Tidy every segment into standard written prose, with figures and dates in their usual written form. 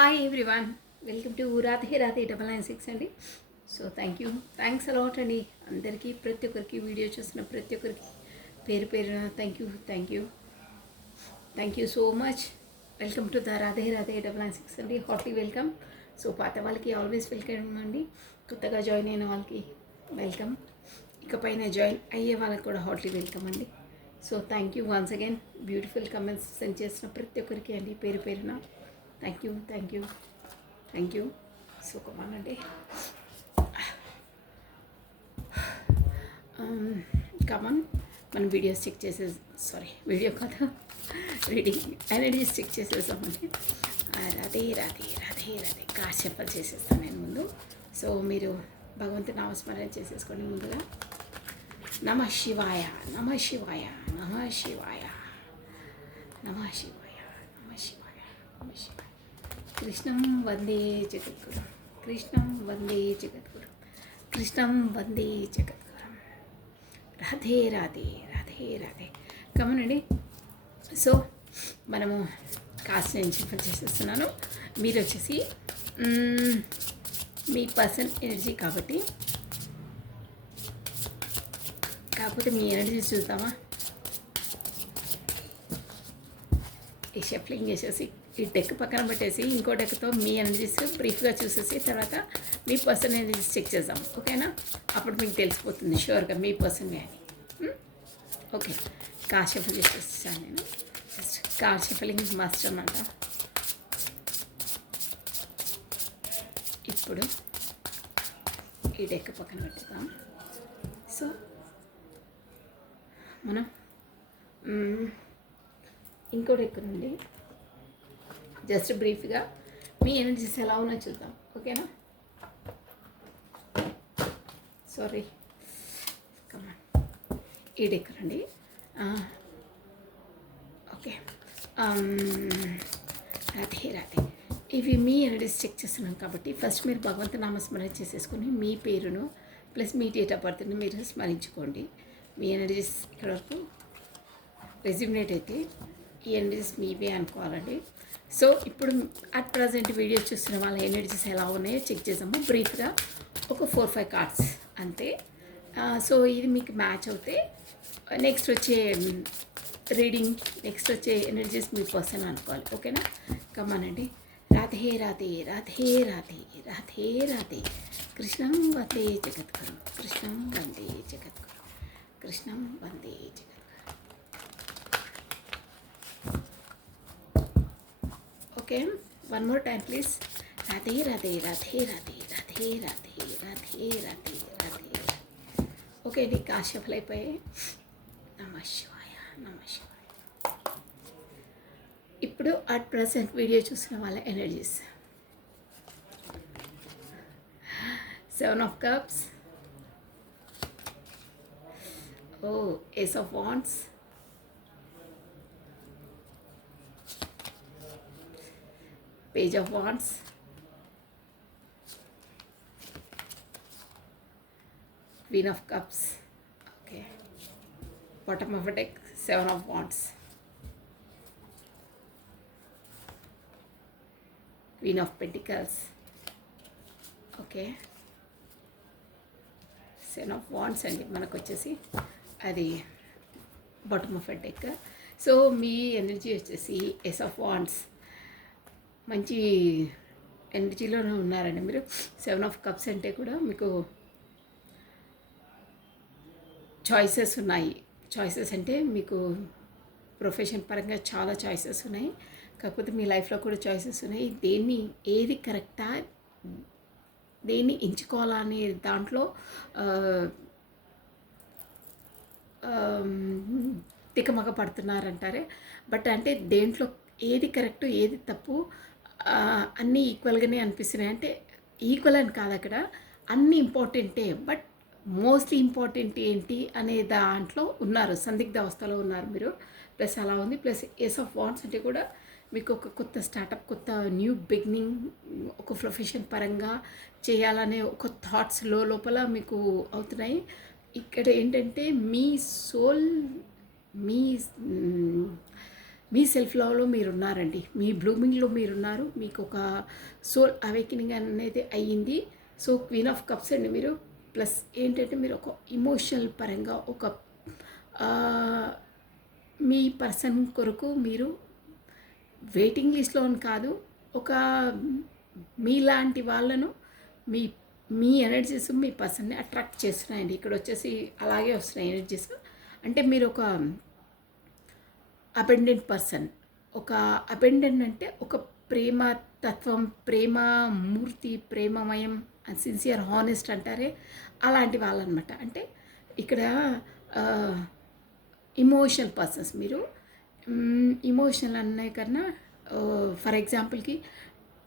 Hi everyone, welcome to Radhe Radhe 996 అండి. So thanks a lot అండి అందరికీ, ప్రతి ఒక్కరికి, వీడియో చూసిన ప్రతి ఒక్కరికి పేరు పేరున thank you so much. Welcome to the Radhe Radhe 996 అండి. Hearty welcome. సో పాత వాళ్ళకి ఆల్వేస్ వెల్కమ్ అండి, కొత్తగా జాయిన్ అయిన వాళ్ళకి వెల్కమ్, ఇకపైన జాయిన్ అయ్యే వాళ్ళకి కూడా హార్టీ వెల్కమ్ అండి. So thank you once again, beautiful comments send చేసిన ప్రతి ఒక్కరికి అండి పేరు పేరున థ్యాంక్ యూ. సో కమాన్ అండి, కమాన్. మనం వీడియోస్ చెక్ వీడియో కాదు, రీడింగ్ ఎనర్జీస్ చెక్ చేసేసామండి. రాధే రాధే రాధే రాధే కాశ్యపలు చేసేస్తాను నేను ముందు. సో మీరు భగవంతుని నామస్మరణ చేసేసుకోండి ముందుగా. నమ శివాయ నమ శివాయ నమ శివాయ నమ శివాయ నమ శివాయ నమ శివాయ. కృష్ణం వందే జగద్గురు, కృష్ణం వందే జగద్గురు, కృష్ణం వందే జగద్గురు. రాధే రాధే రాధే రాధే. కమనండి. సో మనము కాస్ట్ నుంచి చేసేస్తున్నాను. మీరు వచ్చేసి మీ పర్సన్ ఎనర్జీ కాకపోతే మీ ఎనర్జీ చూద్దామా. ఈ షఫ్లింగ్ చేసేసి ఈ డెక్ పక్కన పెట్టేసి ఇంకో డెక్తో మీ ఎనర్జీస్ బ్రీఫ్గా చూసేసి తర్వాత మీ పర్సన్ ఎనర్జీస్ చెక్ చేద్దాం, ఓకేనా? అప్పుడు మీకు తెలిసిపోతుంది షూర్గా మీ పర్సన్ అని. ఓకే, కార్ షఫల్ చేసేసాను నేను. జస్ట్ కార్ షఫలింగ్ మస్ట్ అన్నమాట. ఇప్పుడు ఈ డెక్ పక్కన పెట్టుదాం. సో మనం ఇంకో డెక్ నుండి జస్ట్ బ్రీఫ్గా మీ ఎనర్జీస్ ఎలా ఉన్నా చూద్దాం, ఓకేనా? సారీ, కమాన్. ఈ డెక్ రండి. ఓకే, రాధే రాధే. ఇవి మీ ఎనర్జీస్ చెక్ చేస్తున్నాం కాబట్టి ఫస్ట్ మీరు భగవంతు నామస్మరణ చేసేసుకొని మీ పేరును ప్లస్ మీ డేట్ ఆఫ్ బర్త్ని మీరు స్మరించుకోండి. మీ ఎనర్జీస్ ఇక్కడ వరకు రెజ్యూమినేట్ అయితే ఈ ఎనర్జీస్ మీవే అనుకోవాలండి. సో ఇప్పుడు అట్ ప్రజెంట్ వీడియో చూస్తున్న వాళ్ళ ఎనర్జీస్ ఎలా ఉన్నాయో చెక్ చేసాము బ్రీఫ్గా, ఒక 4-5 కార్డ్స్ అంతే. సో ఇది మీకు మ్యాచ్ అవుతే నెక్స్ట్ వచ్చే రీడింగ్, నెక్స్ట్ వచ్చే ఎనర్జీస్ మీ పర్సన్ అనుకోవాలి, ఓకేనా? కమానండి. రాధే రాధే రాధే రాధే రాధే రాధే. కృష్ణం వందే జగద్గురు, కృష్ణం వందే జగద్గురు, కృష్ణం వందే జగద్గురు. Okay, one more time please. Radhe Radhe Radhe Radhe Radhe Radhe Radhe Radhe Radhe. Okay అండి, కాశ్యఫలు అయిపోయాయి. నమ శివాయ నమ శివాయ. ఇప్పుడు అట్ ప్రజెంట్ వీడియో చూసిన వాళ్ళ energies. 7 of Cups, Ace of Wands, Page of Wands, Queen of Cups. Okay, bottom of a deck, 7 of Wands, Queen of Pentacles. Okay, 7 of Wands అండి మనకు వచ్చేసి అది bottom of a deck. So me energy వచ్చేసి Ace of Wands, మంచి ఎనర్జీలోనే ఉన్నారండి మీరు. 7 of Cups అంటే కూడా మీకు చాయిసెస్ ఉన్నాయి. చాయిసెస్ అంటే మీకు ప్రొఫెషన్ పరంగా చాలా చాయిసెస్ ఉన్నాయి, కాకపోతే మీ లైఫ్లో కూడా చాయిసెస్ ఉన్నాయి. ఏది కరెక్టా, దేన్ని ఎంచుకోవాలనే దాంట్లో తికమక పడుతున్నారంటారే. బట్ అంటే దేంట్లో ఏది కరెక్ట్ ఏది తప్పు అన్నీ ఈక్వల్గానే అనిపిస్తున్నాయి. అంటే ఈక్వల్ అని కాదు, అక్కడ అన్నీ ఇంపార్టెంటే, బట్ మోస్ట్లీ ఇంపార్టెంట్ ఏంటి అనే దాంట్లో ఉన్నారు, సందిగ్ధ అవస్థలో ఉన్నారు మీరు. ప్లస్ అలా ఉంది. ప్లస్ ఏస్ ఆఫ్ వాండ్స్ అంటే కూడా మీకు ఒక కొత్త స్టార్టప్, కొత్త న్యూ బిగినింగ్, ఒక ప్రొఫెషన్ పరంగా చేయాలనే ఒక థాట్స్ లోపల మీకు అవుతున్నాయి. ఇక్కడ ఏంటంటే మీ సోల్, మీ మీ సెల్ఫ్ లవ్లో మీరున్నారండి, మీ బ్లూమింగ్లో మీరున్నారు, మీకు ఒక సోల్ అవేకనింగ్ అనేది అయ్యింది. సో క్వీన్ ఆఫ్ కప్స్ అండి మీరు. ప్లస్ ఏంటంటే మీరు ఒక ఇమోషనల్ పరంగా ఒక మీ పర్సన్ కొరకు మీరు వెయిటింగ్ లిస్ట్లో కాదు, ఒక మీలాంటి వాళ్ళను మీ మీ ఎనర్జీస్ మీ పర్సన్ని అట్రాక్ట్ చేస్తున్నాయండి. ఇక్కడ వచ్చేసి అలాగే వస్తున్నాయి ఎనర్జీస్. అంటే మీరు ఒక అబెండెంట్ పర్సన్, ఒక అబెండెంట్ అంటే ఒక ప్రేమ తత్వం, ప్రేమ మూర్తి, ప్రేమమయం, సిన్సియర్ హానెస్ట్ అంటారే అలాంటి వాళ్ళనమాట. అంటే ఇక్కడ ఇమోషనల్ పర్సన్స్ మీరు. ఇమోషనల్ అనే కన్నా ఫర్ ఎగ్జాంపుల్కి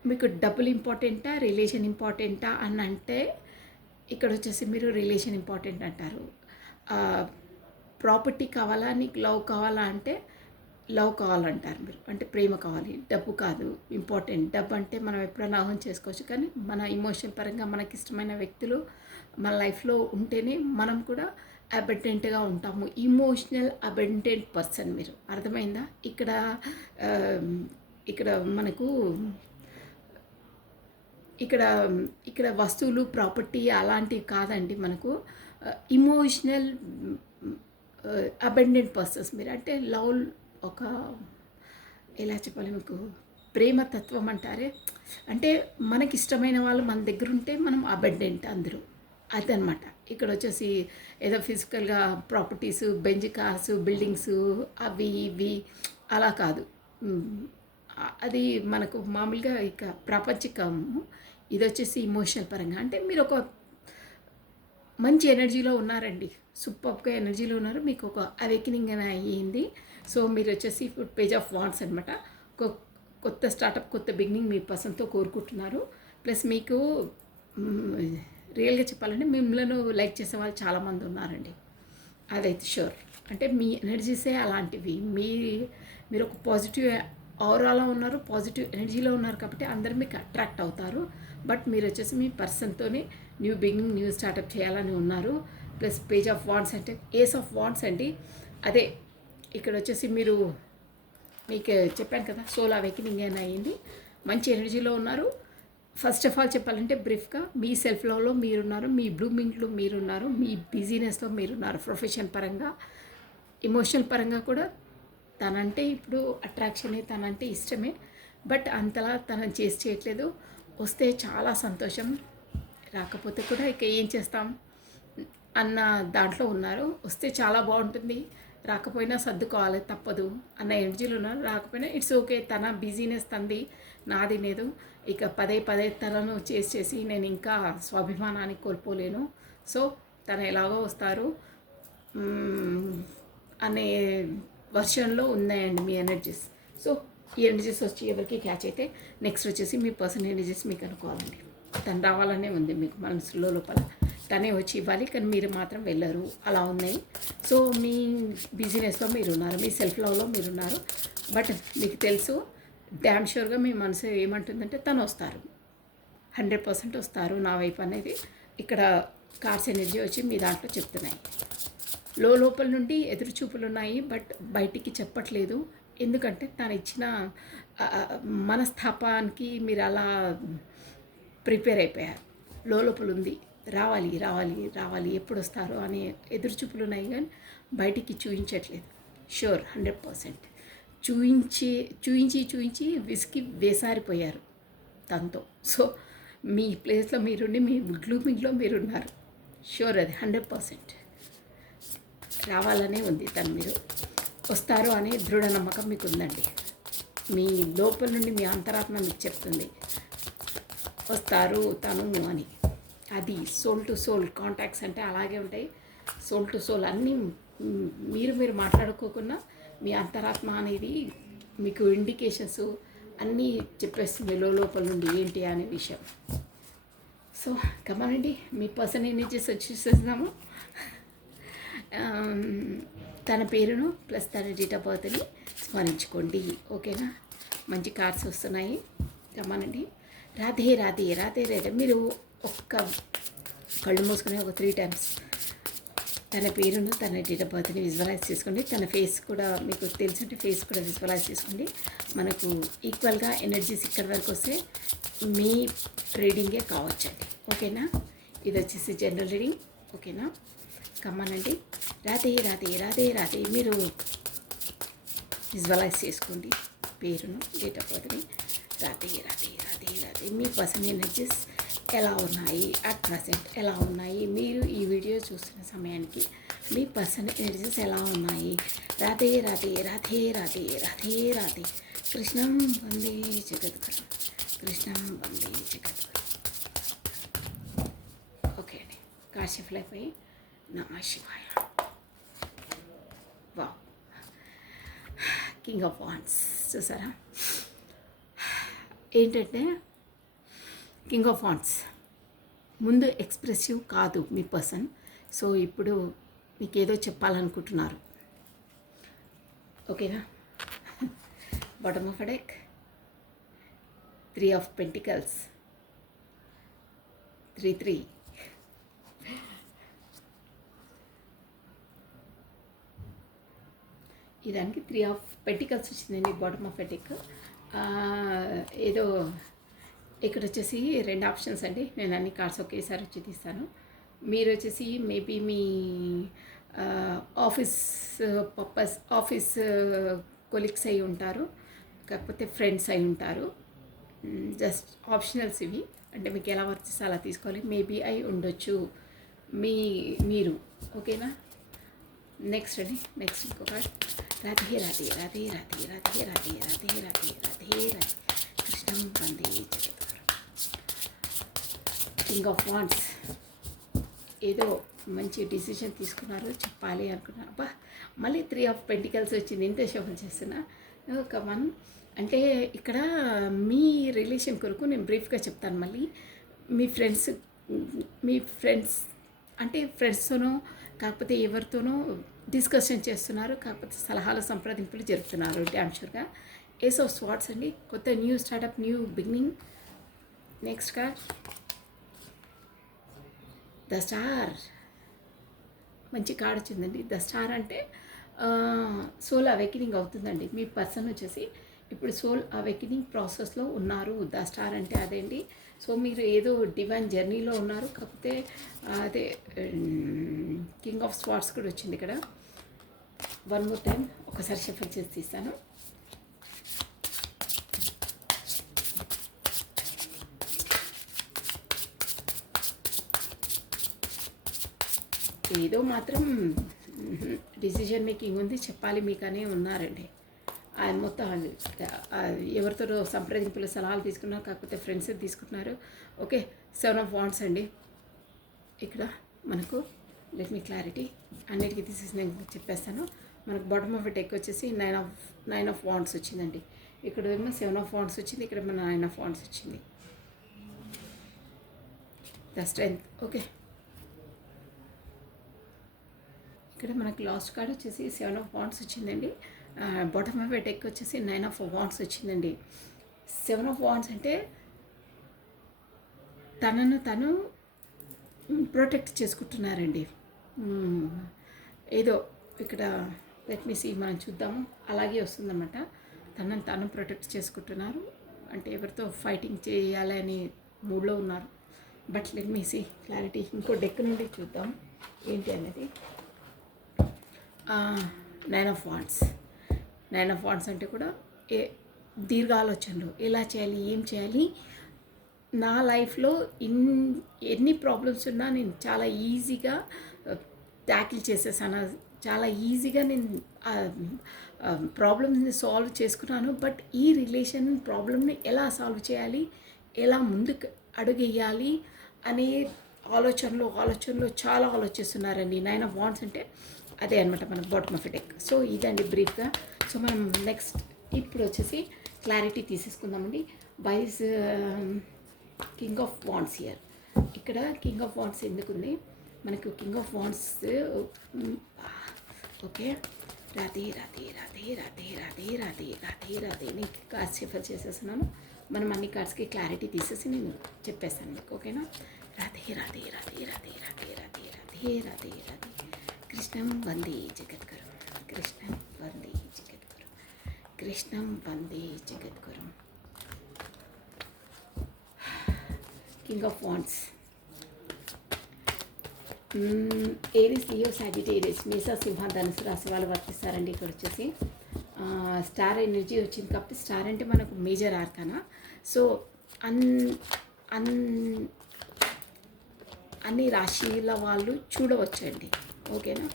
మీకు డబ్బులు ఇంపార్టెంటా రిలేషన్ ఇంపార్టెంటా అని అంటే ఇక్కడ వచ్చేసి మీరు రిలేషన్ ఇంపార్టెంట్ అంటారు. ప్రాపర్టీ కావాలా, నీకు లవ్ కావాలా అంటే లవ్ కావాలంటారు మీరు, అంటే ప్రేమ కావాలి, డబ్బు కాదు ఇంపార్టెంట్. డబ్బు అంటే మనం ఎప్పుడైనా ఆహ్వానం చేసుకోవచ్చు, కానీ మన ఇమోషన్ పరంగా మనకి ఇష్టమైన వ్యక్తులు మన లైఫ్లో ఉంటేనే మనం కూడా అబెండెంట్గా ఉంటాము. ఇమోషనల్ అబెండెంట్ పర్సన్ మీరు. అర్థమైందా? ఇక్కడ ఇక్కడ మనకు ఇక్కడ ఇక్కడ వస్తువులు ప్రాపర్టీ అలాంటివి కాదండి మనకు. ఇమోషనల్ అబెండెంట్ పర్సన్స్ మీరు. అంటే లవ్ ఒక ఎలా చెప్పాలి మీకు, ప్రేమతత్వం అంటారే, అంటే మనకి ఇష్టమైన వాళ్ళు మన దగ్గర ఉంటే మనం అబెండెంట్ అందరూ అదనమాట. ఇక్కడ వచ్చేసి ఏదో ఫిజికల్గా ప్రాపర్టీస్, బెంజ్ కార్స్, బిల్డింగ్స్ అవి ఇవి అలా కాదు. అది మనకు మామూలుగా ఇక ప్రాపంచికము. ఇది వచ్చేసి ఇమోషనల్ పరంగా. అంటే మీరు ఒక మంచి ఎనర్జీలో ఉన్నారండి, సూపర్గా ఎనర్జీలో ఉన్నారు, మీకు ఒక అవేకనింగ్ అని అయ్యింది. సో మీరు వచ్చేసి ఇప్పుడు పేజ్ ఆఫ్ వాండ్స్ అనమాట. కొత్త స్టార్టప్, కొత్త బిగినింగ్ మీ పర్సన్తో కోరుకుంటున్నారు. ప్లస్ మీకు రియల్గా చెప్పాలంటే మిమ్మల్ని లైక్ చేసే వాళ్ళు చాలామంది ఉన్నారండి, అదైతే షూర్. అంటే మీ ఎనర్జీసే అలాంటివి. మీరు ఒక పాజిటివ్ ఆరాలో ఉన్నారు, పాజిటివ్ ఎనర్జీలో ఉన్నారు కాబట్టి అందరూ మీకు అట్రాక్ట్ అవుతారు. బట్ మీరు వచ్చేసి మీ పర్సన్తోనే న్యూ బిగినింగ్, న్యూ స్టార్టప్ చేయాలని ఉన్నారు. ప్లస్ పేజ్ ఆఫ్ వాండ్స్ అంటే ఏస్ ఆఫ్ వాండ్స్ అండి. అదే ఇక్కడ వచ్చేసి మీరు, మీకు చెప్పాను కదా సోల్ అవేకనింగ్ అని అయ్యింది, మంచి ఎనర్జీలో ఉన్నారు. ఫస్ట్ ఆఫ్ ఆల్ చెప్పాలంటే బ్రీఫ్గా మీ సెల్ఫ్ లవ్లో మీరున్నారు, మీ బ్లూమింగ్లో మీరున్నారు, మీ బిజీనెస్లో మీరున్నారు. ప్రొఫెషన్ పరంగా, ఎమోషనల్ పరంగా కూడా తనంటే ఇప్పుడు అట్రాక్షనే, తనంటే ఇష్టమే. బట్ అంతలా తనని చేయట్లేదు. వస్తే చాలా సంతోషం, రాకపోతే కూడా ఇక ఏం చేస్తాం అన్న దాంట్లో ఉన్నారు. వస్తే చాలా బాగుంటుంది, రాకపోయినా సర్దుకోవాలి తప్పదు అన్న ఎనర్జీలు ఉన్నారు. రాకపోయినా ఇట్స్ ఓకే, తన బిజీనెస్ తంది, నాది లేదు. ఇక పదే తనను చేసి నేను ఇంకా స్వాభిమానాన్ని కోల్పోలేను. సో తను ఎలాగో వస్తారు అనే వర్షన్లో ఉన్నాయండి మీ ఎనర్జీస్. సో ఈ ఎనర్జీస్ వచ్చి ఎవరికి క్యాచ్ అయితే నెక్స్ట్ వచ్చేసి మీ పర్సనల్ ఎనర్జీస్ మీకు అనుకోవాలండి. తను రావాలనే ఉంది మీకు మనసులో లోపల, తనే వచ్చి ఇవ్వాలి, కానీ మీరు మాత్రం వెళ్ళరు, అలా ఉన్నాయి. సో మీ బిజినెస్లో మీరున్నారు, మీ సెల్ఫ్ లవ్లో మీరున్నారు. బట్ మీకు తెలుసు డ్యామ్ షూర్గా మీ మనసు ఏమంటుందంటే తను వస్తారు, 100% వస్తారు నా వైపు అనేది ఇక్కడ కార్స్ ఎనర్జీ వచ్చి మీ దాంట్లో చెప్తున్నాయి. లోపల నుండి ఎదురు చూపులు ఉన్నాయి, బట్ బయటికి చెప్పట్లేదు. ఎందుకంటే తను ఇచ్చిన మనస్తాపానికి మీరు అలా ప్రిపేర్ అయిపోయారు. లోపల ఉంది, రావాలి రావాలి రావాలి, ఎప్పుడు వస్తారో అనే ఎదురు చూపులు ఉన్నాయి, కానీ బయటికి చూపించట్లేదు. షూర్ 100% చూయించి విసికి వేసారిపోయారు తనతో. సో మీ ప్లేస్లో మీరుండి మీ గ్లూమింగ్లో మీరున్నారు. షూర్ అది 100% రావాలనే ఉంది తను, మీరు వస్తారు అనే దృఢ నమ్మకం మీకు ఉందండి. మీ లోపల నుండి మీ అంతరాత్మ మీకు చెప్తుంది వస్తారు తను అని. అది సోల్ టు సోల్ కాంటాక్ట్స్ అంటే అలాగే ఉంటాయి. సోల్ టు సోల్ అన్నీ మీరు మాట్లాడుకోకుండా మీ అంతరాత్మ అనేది మీకు ఇండికేషన్స్ అన్నీ చెప్పేస్తుంది లోపల నుండి ఏంటి అనే విషయం. సో కమానండి, మీ పర్సన్ ఎనర్జీస్ వచ్చేసేద్దాము. తన పేరును ప్లస్ తన డేట్ ఆఫ్ బర్త్ని స్మరించుకోండి, ఓకేనా? మంచి కార్డ్స్ వస్తున్నాయి, కమానండి. రాధే రాధే రాధే రాధే. మీరు ఒక్క కళ్ళు మూసుకుని ఒక 3 times తన పేరును తన డేట్ ఆఫ్ బర్త్ని విజువలైజ్ చేసుకోండి. తన ఫేస్ కూడా మీకు తెలిసింటే ఫేస్ కూడా విజువలైజ్ చేసుకోండి. మనకు ఈక్వల్గా ఎనర్జీస్ ఇక్కడ వరకు వస్తే మీ రీడింగే కావచ్చండి. ఓకేనా? ఇది వచ్చేసి జనరల్ రీడింగ్. ఓకేనా? కమ్మానండి. రాతే రాతే రాతే రాతే మీరు విజువలైజ్ చేసుకోండి పేరును డేట్ ఆఫ్ బర్త్ని. రాతే రాతే రాతే రాతే మీ పర్సనల్ ఎనర్జీస్ ఎలా ఉన్నాయి, అట్ ప్రజెంట్ ఎలా ఉన్నాయి, మీరు ఈ వీడియో చూస్తున్న సమయానికి మీ పర్సనల్ ఎనర్జీస్ ఎలా ఉన్నాయి. రాధే రాధే రాధే రాధే రాధే రాధే కృష్ణం వందే జగద్గురు, కృష్ణం వందే జగద్గురు. ఓకే అండి, కాశీఫ్లు అయిపోయి నమ శివాయ. వా కింగ్ ఆఫ్ వాండ్స్ చూసారా? ఏంటంటే కింగ్ ఆఫ్ వాండ్స్ ముందు ఎక్స్ప్రెసివ్ కాదు మీ పర్సన్. సో ఇప్పుడు మీకు ఏదో చెప్పాలనుకుంటున్నారు. ఓకేనా? Bottom of deck 3 of pentacles 3 ఇదానికి 3 of pentacles వచ్చిందండి. బాటమ్ ఆఫ్ డెక్ ఏదో ఇక్కడ వచ్చేసి 2 ఆప్షన్స్ అండి. నేను అన్ని కార్డ్స్ ఒకేసారి వచ్చి తీస్తాను. మీరు వచ్చేసి మేబీ మీ ఆఫీస్ పర్పస్ ఆఫీస్ కొలీగ్స్ అయి ఉంటారు, కాకపోతే ఫ్రెండ్స్ అయి ఉంటారు. జస్ట్ ఆప్షనల్స్ ఇవి, అంటే మీకు ఎలా వర్తిస్తే అలా తీసుకోవాలి. మేబీ అయి ఉండొచ్చు మీరు. ఓకేనా? నెక్స్ట్ అండి, నెక్స్ట్ ఇంకో కార్డ్. రాధే రాధే రాధే రాధే రాధే రాధే రాధే రాధే రాధే రాధే కృష్ణం వందే జగద్గురు. కింగ్ ఆఫ్ వాండ్స్ ఏదో మంచి డిసిషన్ తీసుకున్నారు, చెప్పాలి అనుకున్నారు. అబ్బా మళ్ళీ 3 ఆఫ్ పెంటికల్స్ వచ్చింది. ఇంత షఫల్ చేస్తున్నా. కమన్ అంటే ఇక్కడ మీ రిలేషన్ కొరకు నేను బ్రీఫ్గా చెప్తాను. మళ్ళీ మీ ఫ్రెండ్స్ అంటే ఫ్రెండ్స్తోనో కాకపోతే ఎవరితోనో డిస్కషన్ చేస్తున్నారు, కాకపోతే సలహాల సంప్రదింపులు జరుపుతున్నారు డ్యామ్ షూర్గా. ఏస్ ఆఫ్ స్వార్డ్స్ అండి, కొత్త new startup, new beginning. Next card the star. మంచి కార్డ్ వచ్చిందండి. ద స్టార్ అంటే సోల్ అవేకినింగ్ అవుతుందండి. మీ పర్సన్ వచ్చేసి ఇప్పుడు సోల్ అవేకినింగ్ ప్రాసెస్లో ఉన్నారు. ద స్టార్ అంటే అదేంటి. సో మీరు ఏదో డివైన్ జర్నీలో ఉన్నారు, కాకపోతే అదే కింగ్ ఆఫ్ స్వార్డ్స్ కూడా వచ్చింది ఇక్కడ. 1 more time ఒకసారి షఫల్ చేసి తీస్తాను. ఏదో మాత్రం డిసిజన్ మేకింగ్ ఉంది, చెప్పాలి మీకనే ఉన్నారండి. ఆయన మొత్తం ఎవరితో సంప్రదింపులు సలహాలు తీసుకున్నారు, కాకపోతే ఫ్రెండ్స్ తీసుకుంటున్నారు. ఓకే, 7 ఆఫ్ వాండ్స్ అండి. ఇక్కడ మనకు లెట్ మీ క్లారిటీ అన్నిటికీ తీసేసి నేను చెప్పేస్తాను. మనకు బాటమ్ ఆఫ్ డెక్ వచ్చేసి 9 ఆఫ్ వాండ్స్ వచ్చిందండి. ఇక్కడ ఏమో 7 ఆఫ్ వాండ్స్ వచ్చింది, ఇక్కడ ఏమో 9 ఆఫ్ వాండ్స్ వచ్చింది. The strength. ఓకే, ఇక్కడ మనకు లాస్ట్ కార్డ్ వచ్చేసి 7 ఆఫ్ వాండ్స్ వచ్చిందండి. బాటమ్ ఆఫ్ డెక్ వచ్చేసి 9 ఆఫ్ వాండ్స్ వచ్చిందండి. 7 ఆఫ్ వాండ్స్ అంటే తనను తను ప్రొటెక్ట్ చేసుకుంటున్నారండి. ఏదో ఇక్కడ లెట్ మీ సీ, మనం చూద్దాము. అలాగే వస్తుందన్నమాట. తనను తాను ప్రొటెక్ట్ చేసుకుంటున్నారు, అంటే ఎవరితో ఫైటింగ్ చేయాలని మూడ్లో ఉన్నారు. But let me see clarity. ఇంకో డెక్ నుండి చూద్దాం ఏంటి అనేది. 9 ఆఫ్ వాండ్స్. 9 ఆఫ్ వాండ్స్ అంటే కూడా దీర్ఘ ఆలోచనలు, ఎలా చేయాలి, ఏం చేయాలి. నా లైఫ్లో ఎన్ని ప్రాబ్లమ్స్ ఉన్నా నేను చాలా ఈజీగా ట్యాకిల్ చేసేసాను, చాలా ఈజీగా నేను ప్రాబ్లమ్ని సాల్వ్ చేసుకున్నాను. బట్ ఈ రిలేషన్ ప్రాబ్లమ్ని ఎలా సాల్వ్ చేయాలి, ఎలా ముందుకు అడుగేయాలి అనే ఆలోచనలో చాలా ఆలోచిస్తున్నారండి. 9 ఆఫ్ వాండ్స్ అంటే అదే అనమాట మన బాటమ్ ఆఫ్ డెక్. సో ఇదండి బ్రీఫ్గా. సో మనం నెక్స్ట్ ఇప్పుడు వచ్చేసి క్లారిటీ తీసేసుకుందామండి. By this king of wands here. ఇక్కడ కింగ్ ఆఫ్ వాండ్స్ ఎందుకుంది మనకు? King of wands okay. Radhe Radhe Radhe Radhe Radhe Radhe Radhe Radhe. నేను కార్డ్స్ షఫల్ చేసేస్తున్నాను. మనం అన్ని కార్డ్స్కి క్లారిటీ తీసేసి నేను చెప్పేస్తాను మీకు. ఓకేనా? రాధే రాధే రాధే రాధే రాధే రాధే రాధే రాధే రాధే కృష్ణం వందే జగద్గురు, కృష్ణం వందే జగద్గురు, కృష్ణం వందే జగద్గురు. King of wands, Aries, Leo, Sagittarius, మేష, సింహ, ధనుసు రాశి వాళ్ళు వర్తిస్తారండి. ఇక్కడ వచ్చేసి స్టార్ ఎనర్జీ వచ్చింది కాబట్టి స్టార్ అంటే మనకు మేజర్ ఆర్కానా. సో అన్ని రాశిల వాళ్ళు చూడవచ్చండి. ఓకేనా?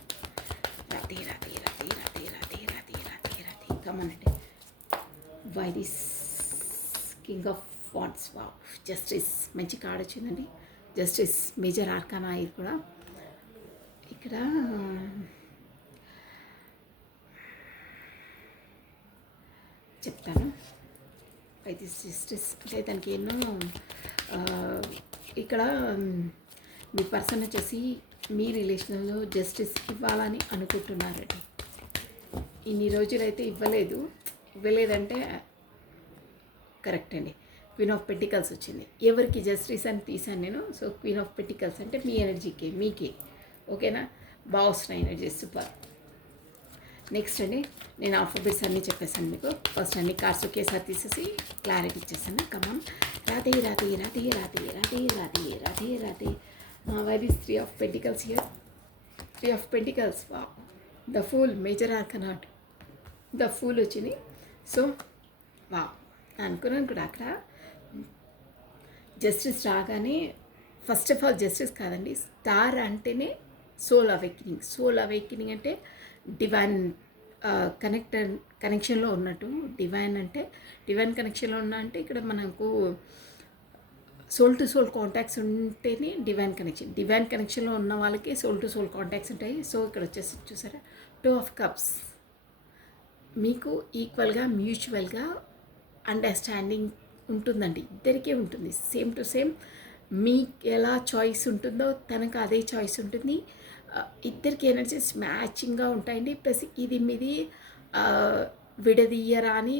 రతి రతి రతి రతి రతి రతి రతి రతి కమనండి. Why this king of wands, wow, justice మంచి కార్డ్ వచ్చిందండి. జస్టిస్ మేజర్ ఆర్కానా ఇది కూడా. ఇక్కడ చెప్తాను. అయితే జస్టిస్ అంటే దానికి ఎన్నో ఇక్కడ మీ పర్సన్ వచ్చేసి మీ రిలేషన్లో జస్టిస్ ఇవ్వాలని అనుకుంటున్నారండి. ఇన్ని రోజులైతే ఇవ్వలేదంటే కరెక్ట్ అండి. క్వీన్ ఆఫ్ పెంటికల్స్ వచ్చింది. ఎవరికి జస్టిస్ అని తీసాను నేను. సో క్వీన్ ఆఫ్ పెంటికల్స్ అంటే మీ ఎనర్జీకి, మీకే. ఓకేనా? బాగా వస్తున్నాయి ఎనర్జీ, సూపర్. నెక్స్ట్ అండి, నేను ఆల్ఫాబెట్స్ అన్నీ చెప్పేసాను మీకు. ఫస్ట్ అన్ని కార్డ్స్ ఒకేసారి తీసేసి క్లారిటీ ఇచ్చేసాను. Come on. Radhe Radhe Radhe Radhe Radhe Radhe Radhe Radhe. Where is 3 of pentacles here. 3 of pentacles, వా. The fool, major arcana. The fool వచ్చింది. సో వా అనుకున్నాను కూడా. అక్కడ జస్టిస్ రాగానే ఫస్ట్ ఆఫ్ ఆల్ జస్టిస్ కాదండి, స్టార్ అంటేనే సోల్ అవేకినింగ్. సోల్ అవేకినింగ్ అంటే డివైన్ కనెక్షన్లో ఉన్నట్టు. డివైన్ అంటే డివైన్ కనెక్షన్లో ఉన్న అంటే ఇక్కడ మనకు సోల్ టు సోల్ కాంటాక్ట్స్ ఉంటేనే డివైన్ కనెక్షన్. డివైన్ కనెక్షన్లో ఉన్న వాళ్ళకి సోల్ టు సోల్ కాంటాక్ట్స్ ఉంటాయి. సో ఇక్కడ వచ్చేసి చూసారా, 2 ఆఫ్ కప్స్. మీకు ఈక్వల్గా మ్యూచువల్గా అండర్స్టాండింగ్ ఉంటుందండి, ఇద్దరికీ ఉంటుంది. సేమ్ టు సేమ్ మీకు ఎలా చాయిస్ ఉంటుందో తనకు అదే చాయిస్ ఉంటుంది. ఇద్దరికి ఎనర్జీస్ మ్యాచింగ్గా ఉంటాయండి. ప్లస్ ఇది మీది విడదీయరాని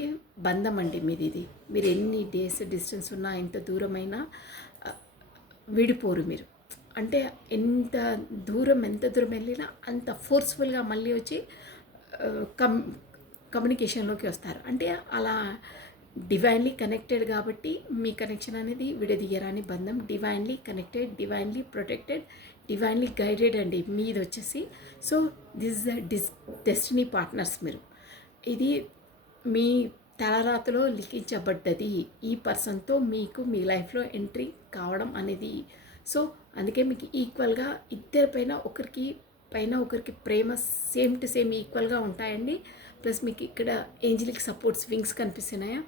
బంధం అండి మీది. ఇది మీరు ఎన్ని డేస్ డిస్టెన్స్ ఉన్నా, ఎంత దూరమైనా విడిపోరు మీరు. అంటే ఎంత దూరం వెళ్ళినా అంత ఫోర్స్ఫుల్గా మళ్ళీ వచ్చి కమ్యూనికేషన్లోకి వస్తారు. అంటే అలా డివైన్లీ కనెక్టెడ్ కాబట్టి మీ కనెక్షన్ అనేది విడదీయరాని బంధం. Divinely connected, divinely protected, divinely guided అండి మీది వచ్చేసి. So this is destiny partners మీరు. ఇది మీ తలరాతలో లిఖించబడ్డది. ఈ పర్సన్తో మీకు మీ లైఫ్లో ఎంట్రీ కావడం అనేది. సో అందుకే మీకు ఈక్వల్గా ఇద్దరిపైన ఒకరికి ప్రేమ సేమ్ టు సేమ్ ఈక్వల్గా ఉంటాయండి. ప్లస్ మీకు ఇక్కడ ఏంజలిక్ సపోర్ట్స్, వింగ్స్ కనిపిస్తున్నాయా?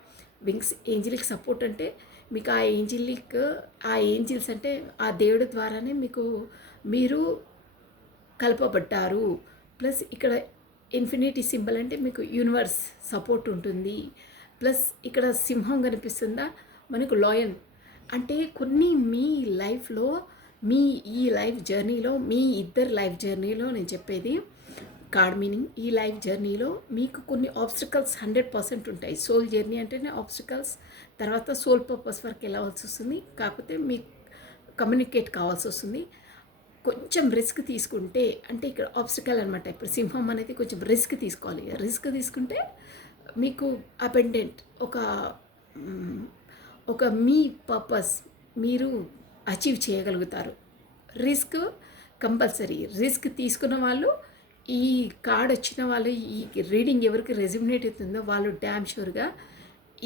వింగ్స్, ఏంజలిక్ సపోర్ట్ అంటే మీకు ఆ ఏంజిల్స్ అంటే ఆ దేవుడి ద్వారానే మీరు కలపబడ్డారు. ప్లస్ ఇక్కడ ఇన్ఫినిటీ సింబల్ అంటే మీకు యూనివర్స్ సపోర్ట్ ఉంటుంది. ప్లస్ ఇక్కడ సింహం కనిపిస్తుందా మనకు? లాయన్ అంటే కొన్ని మీ లైఫ్లో, ఈ లైఫ్ జర్నీలో, మీ ఇద్దరు లైఫ్ జర్నీలో నేను చెప్పేది కార్డ్ మీనింగ్. ఈ లైఫ్ జర్నీలో మీకు కొన్ని ఆబ్స్టికల్స్ 100% ఉంటాయి. సోల్ జర్నీ అంటేనే ఆబ్స్టికల్స్. తర్వాత సోల్ పర్పస్ వరకు వెళ్ళవలసి వస్తుంది. కాకపోతే మీకు కమ్యూనికేట్ కావాల్సి వస్తుంది. కొంచెం రిస్క్ తీసుకుంటే, అంటే ఇక్కడ ఆబ్స్టికల్ అనమాట. ఇప్పుడు సింహం అనేది కొంచెం రిస్క్ తీసుకోవాలి. రిస్క్ తీసుకుంటే మీకు అపెండెంట్ ఒక మీ పర్పస్ మీరు అచీవ్ చేయగలుగుతారు. Risk compulsory. రిస్క్ తీసుకున్న వాళ్ళు, ఈ కార్డ్ వచ్చిన వాళ్ళు, ఈ రీడింగ్ ఎవరికి రెజ్యూమినేట్ అవుతుందో వాళ్ళు డ్యామ్ షూర్గా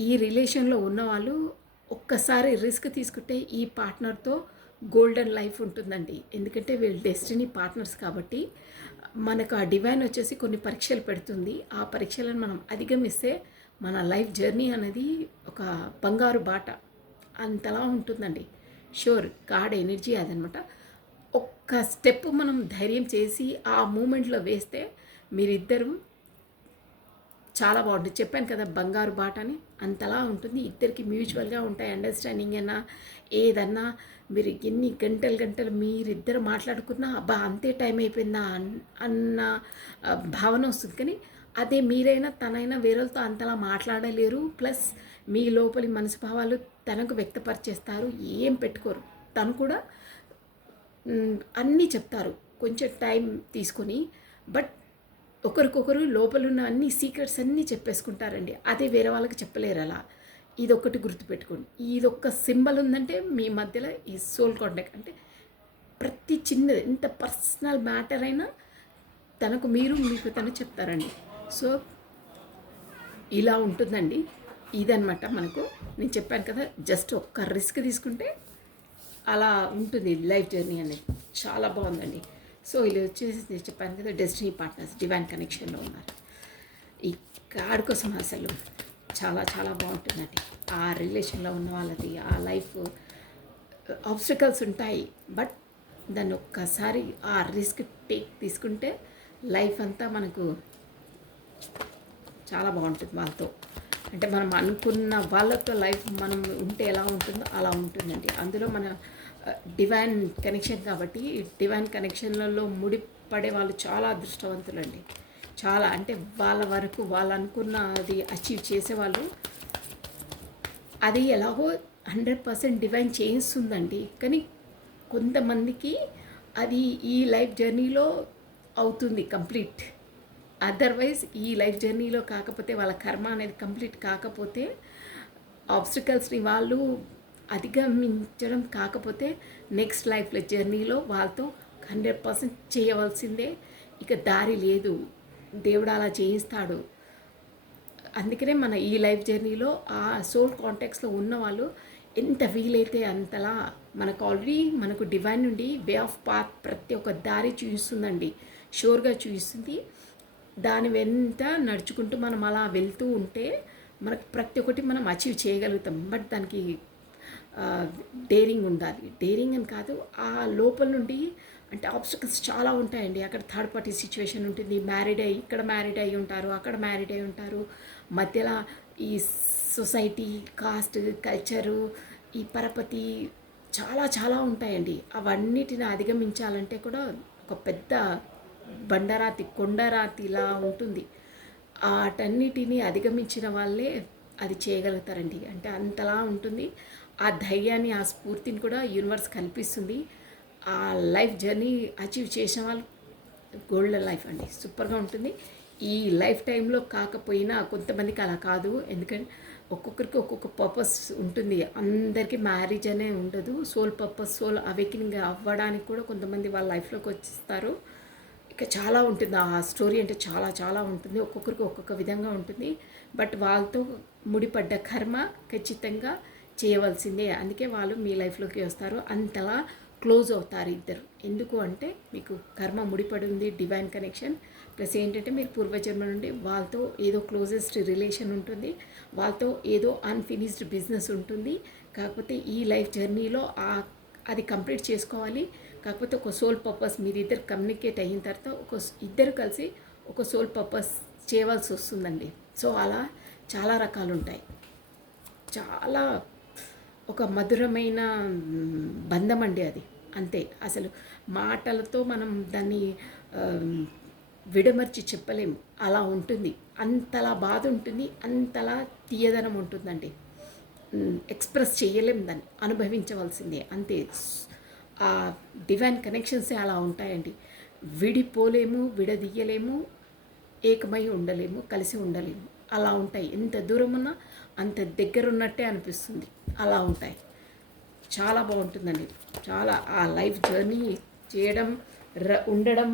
ఈ రిలేషన్లో ఉన్నవాళ్ళు ఒక్కసారి రిస్క్ తీసుకుంటే ఈ పార్ట్నర్తో గోల్డెన్ లైఫ్ ఉంటుందండి. ఎందుకంటే వీళ్ళు డెస్టినీ పార్ట్నర్స్ కాబట్టి మనకు ఆ డివైన్ వచ్చేసి కొన్ని పరీక్షలు పెడుతుంది. ఆ పరీక్షలను మనం అధిగమిస్తే మన లైఫ్ జర్నీ అనేది ఒక బంగారు బాట అంతలా ఉంటుందండి. షూర్, కార్డ్ ఎనర్జీ అదనమాట. ఒక్క స్టెప్ మనం ధైర్యం చేసి ఆ మూమెంట్లో వేస్తే మీరిద్దరు చాలా బాగుంటుంది. చెప్పాను కదా బంగారు బాట అని, అంతలా ఉంటుంది. ఇద్దరికి మ్యూచువల్గా ఉంటాయి. అండర్స్టాండింగ్ అయినా ఏదన్నా మీరు ఎన్ని గంటలు మీరిద్దరు మాట్లాడుకున్నా అబ్బా అంతే టైం అయిపోయిందా అన్న భావన వస్తుంది. కానీ అదే మీరైనా తనైనా వేరేతో అంతలా మాట్లాడలేరు. ప్లస్ మీ లోపలి మనసు భావాలు తనకు వ్యక్తపరిచేస్తారు. ఏం పెట్టుకోరు. తను కూడా అన్నీ చెప్తారు. కొంచెం టైం తీసుకొని బట్ ఒకరికొకరు లోపల ఉన్న అన్ని సీక్రెట్స్ అన్నీ చెప్పేసుకుంటారండి. అదే వేరే వాళ్ళకి చెప్పలేరు అలా. ఇదొక్కటి గుర్తుపెట్టుకోండి. ఇదొక్క సింబల్ ఉందంటే మీ మధ్యలో ఈ సోల్ కాంటాక్ట్ అంటే ప్రతి చిన్నది ఎంత పర్సనల్ మ్యాటర్ అయినా తనకు మీరు మీకు తను చెప్తారండి. సో ఇలా ఉంటుందండి. ఇదనమాట మనకు నేను చెప్పాను కదా, జస్ట్ ఒక్క రిస్క్ తీసుకుంటే అలా ఉంటుంది లైఫ్ జర్నీ అనేది. చాలా బాగుందండి. సో ఇలా వచ్చేసి నేను చెప్పాను కదా, డెస్టినీ పార్ట్నర్స్ డివైన్ కనెక్షన్లో ఉన్నారు. ఈ కార్డ్ కోసం అసలు చాలా చాలా బాగుంటుందండి. ఆ రిలేషన్లో ఉన్న వాళ్ళది ఆ లైఫ్ ఆబ్స్టికల్స్ ఉంటాయి, బట్ దాన్ని ఒక్కసారి ఆ రిస్క్ తీసుకుంటే లైఫ్ అంతా మనకు చాలా బాగుంటుంది వాళ్ళతో. అంటే మనం అనుకున్న వాళ్ళతో లైఫ్ మనం ఉంటే ఎలా ఉంటుందో అలా ఉంటుందండి. అందులో మన డివైన్ కనెక్షన్ కాబట్టి డివైన్ కనెక్షన్లలో ముడిపడే వాళ్ళు చాలా అదృష్టవంతులండి. చాలా అంటే వాళ్ళ వరకు వాళ్ళు అనుకున్నది అచీవ్ చేసేవాళ్ళు. అది ఎలాగో 100% డివైన్ చేయిస్తుందండి. కానీ కొంతమందికి అది ఈ లైఫ్ జర్నీలో అవుతుంది కంప్లీట్. అదర్వైజ్ ఈ లైఫ్ జర్నీలో కాకపోతే వాళ్ళ కర్మ అనేది కంప్లీట్ కాకపోతే ఆబ్స్టికల్స్ని వాళ్ళు అధిగమించడం కాకపోతే నెక్స్ట్ లైఫ్లో జర్నీలో వాళ్ళతో 100% చేయవలసిందే. ఇక దారి లేదు. దేవుడు అలా చేయిస్తాడు. అందుకనే మన ఈ లైఫ్ జర్నీలో ఆ సోల్ కాంటాక్ట్స్లో ఉన్న వాళ్ళు ఎంత వీలైతే అంతలా మనకు ఆల్రెడీ మనకు డివైన్ నుండి వే ఆఫ్ పాత్ ప్రతి ఒక్క దారి చూపిస్తుందండి. షూర్గా చూపిస్తుంది. దాని వెంట నడుచుకుంటూ మనం అలా వెళ్తూ ఉంటే మనకు ప్రతి ఒక్కటి మనం అచీవ్ చేయగలుగుతాం. బట్ దానికి డేరింగ్ ఉండాలి. డేరింగ్ అని కాదు, ఆ లోపల నుండి అంటే ఆబ్స్టికల్స్ చాలా ఉంటాయండి. అక్కడ థర్డ్ పార్టీ సిచ్యువేషన్ ఉంటుంది. మ్యారీడ్ అయ్యి ఇక్కడ మ్యారీడ్ అయ్యి ఉంటారు, అక్కడ మ్యారీడ్ అయ్యి ఉంటారు. మధ్యలో ఈ సొసైటీ, కాస్ట్, కల్చరు, ఈ పరపతి చాలా చాలా ఉంటాయండి. అవన్నిటిని అధిగమించాలంటే కూడా ఒక పెద్ద బండరాతి కొండరాతిలా ఉంటుంది. వాటన్నిటిని అధిగమించిన వాళ్ళే అది చేయగలుగుతారండి. అంటే అంతలా ఉంటుంది. ఆ ధైర్యాన్ని ఆ స్ఫూర్తిని కూడా యూనివర్స్ కల్పిస్తుంది. ఆ లైఫ్ జర్నీ అచీవ్ చేసిన వాళ్ళు గోల్డెన్ లైఫ్ అండి, సూపర్గా ఉంటుంది. ఈ లైఫ్ టైంలో కాకపోయినా కొంతమందికి అలా కాదు. ఎందుకంటే ఒక్కొక్కరికి ఒక్కొక్క పర్పస్ ఉంటుంది. అందరికీ మ్యారేజ్ అనే ఉండదు. సోల్ పర్పస్, సోల్ అవేకినింగ్ అవ్వడానికి కూడా కొంతమంది వాళ్ళ లైఫ్లోకి వచ్చేస్తారు. ఇక చాలా ఉంటుంది ఆ స్టోరీ. అంటే చాలా చాలా ఉంటుంది. ఒక్కొక్కరికి ఒక్కొక్క విధంగా ఉంటుంది. బట్ వాళ్ళతో ముడిపడ్డ కర్మ ఖచ్చితంగా చేయవలసిందే. అందుకే వాళ్ళు మీ లైఫ్లోకి వస్తారు. అంతలా క్లోజ్ అవుతారు ఇద్దరు. ఎందుకు అంటే మీకు కర్మ ముడిపడి ఉంది, డివైన్ కనెక్షన్. ప్లస్ ఏంటంటే మీరు పూర్వజన్మ నుండి వాళ్ళతో ఏదో క్లోజెస్ట్ రిలేషన్ ఉంటుంది, వాళ్ళతో ఏదో అన్ఫినిష్డ్ బిజినెస్ ఉంటుంది. కాకపోతే ఈ లైఫ్ జర్నీలో అది కంప్లీట్ చేసుకోవాలి. కాకపోతే ఒక సోల్ పర్పస్ మీరిద్దరు కమ్యూనికేట్ అయిన తర్వాత ఇద్దరు కలిసి ఒక సోల్ పర్పస్ చేయవలసి వస్తుందండి. సో అలా చాలా రకాలు ఉంటాయి. చాలా ఒక మధురమైన బంధం అండి అది. అంతే, అసలు మాటలతో మనం దాన్ని విడమర్చి చెప్పలేము. అలా ఉంటుంది. అంతలా బాధ ఉంటుంది, అంతలా తీయదనం ఉంటుందండి. ఎక్స్ప్రెస్ చేయలేము, దాన్ని అనుభవించవలసిందే అంతే. ఆ డివైన్ కనెక్షన్సే అలా ఉంటాయండి. విడిపోలేము, విడదీయలేము, ఏకమై ఉండలేము, కలిసి ఉండలేము. అలా ఉంటాయి. ఎంత దూరం ఉన్నా అంత దగ్గర ఉన్నట్టే అనిపిస్తుంది. అలా ఉంటాయి. చాలా బాగుంటుందండి. చాలా ఆ లైఫ్ జర్నీ చేయడం ఉండడం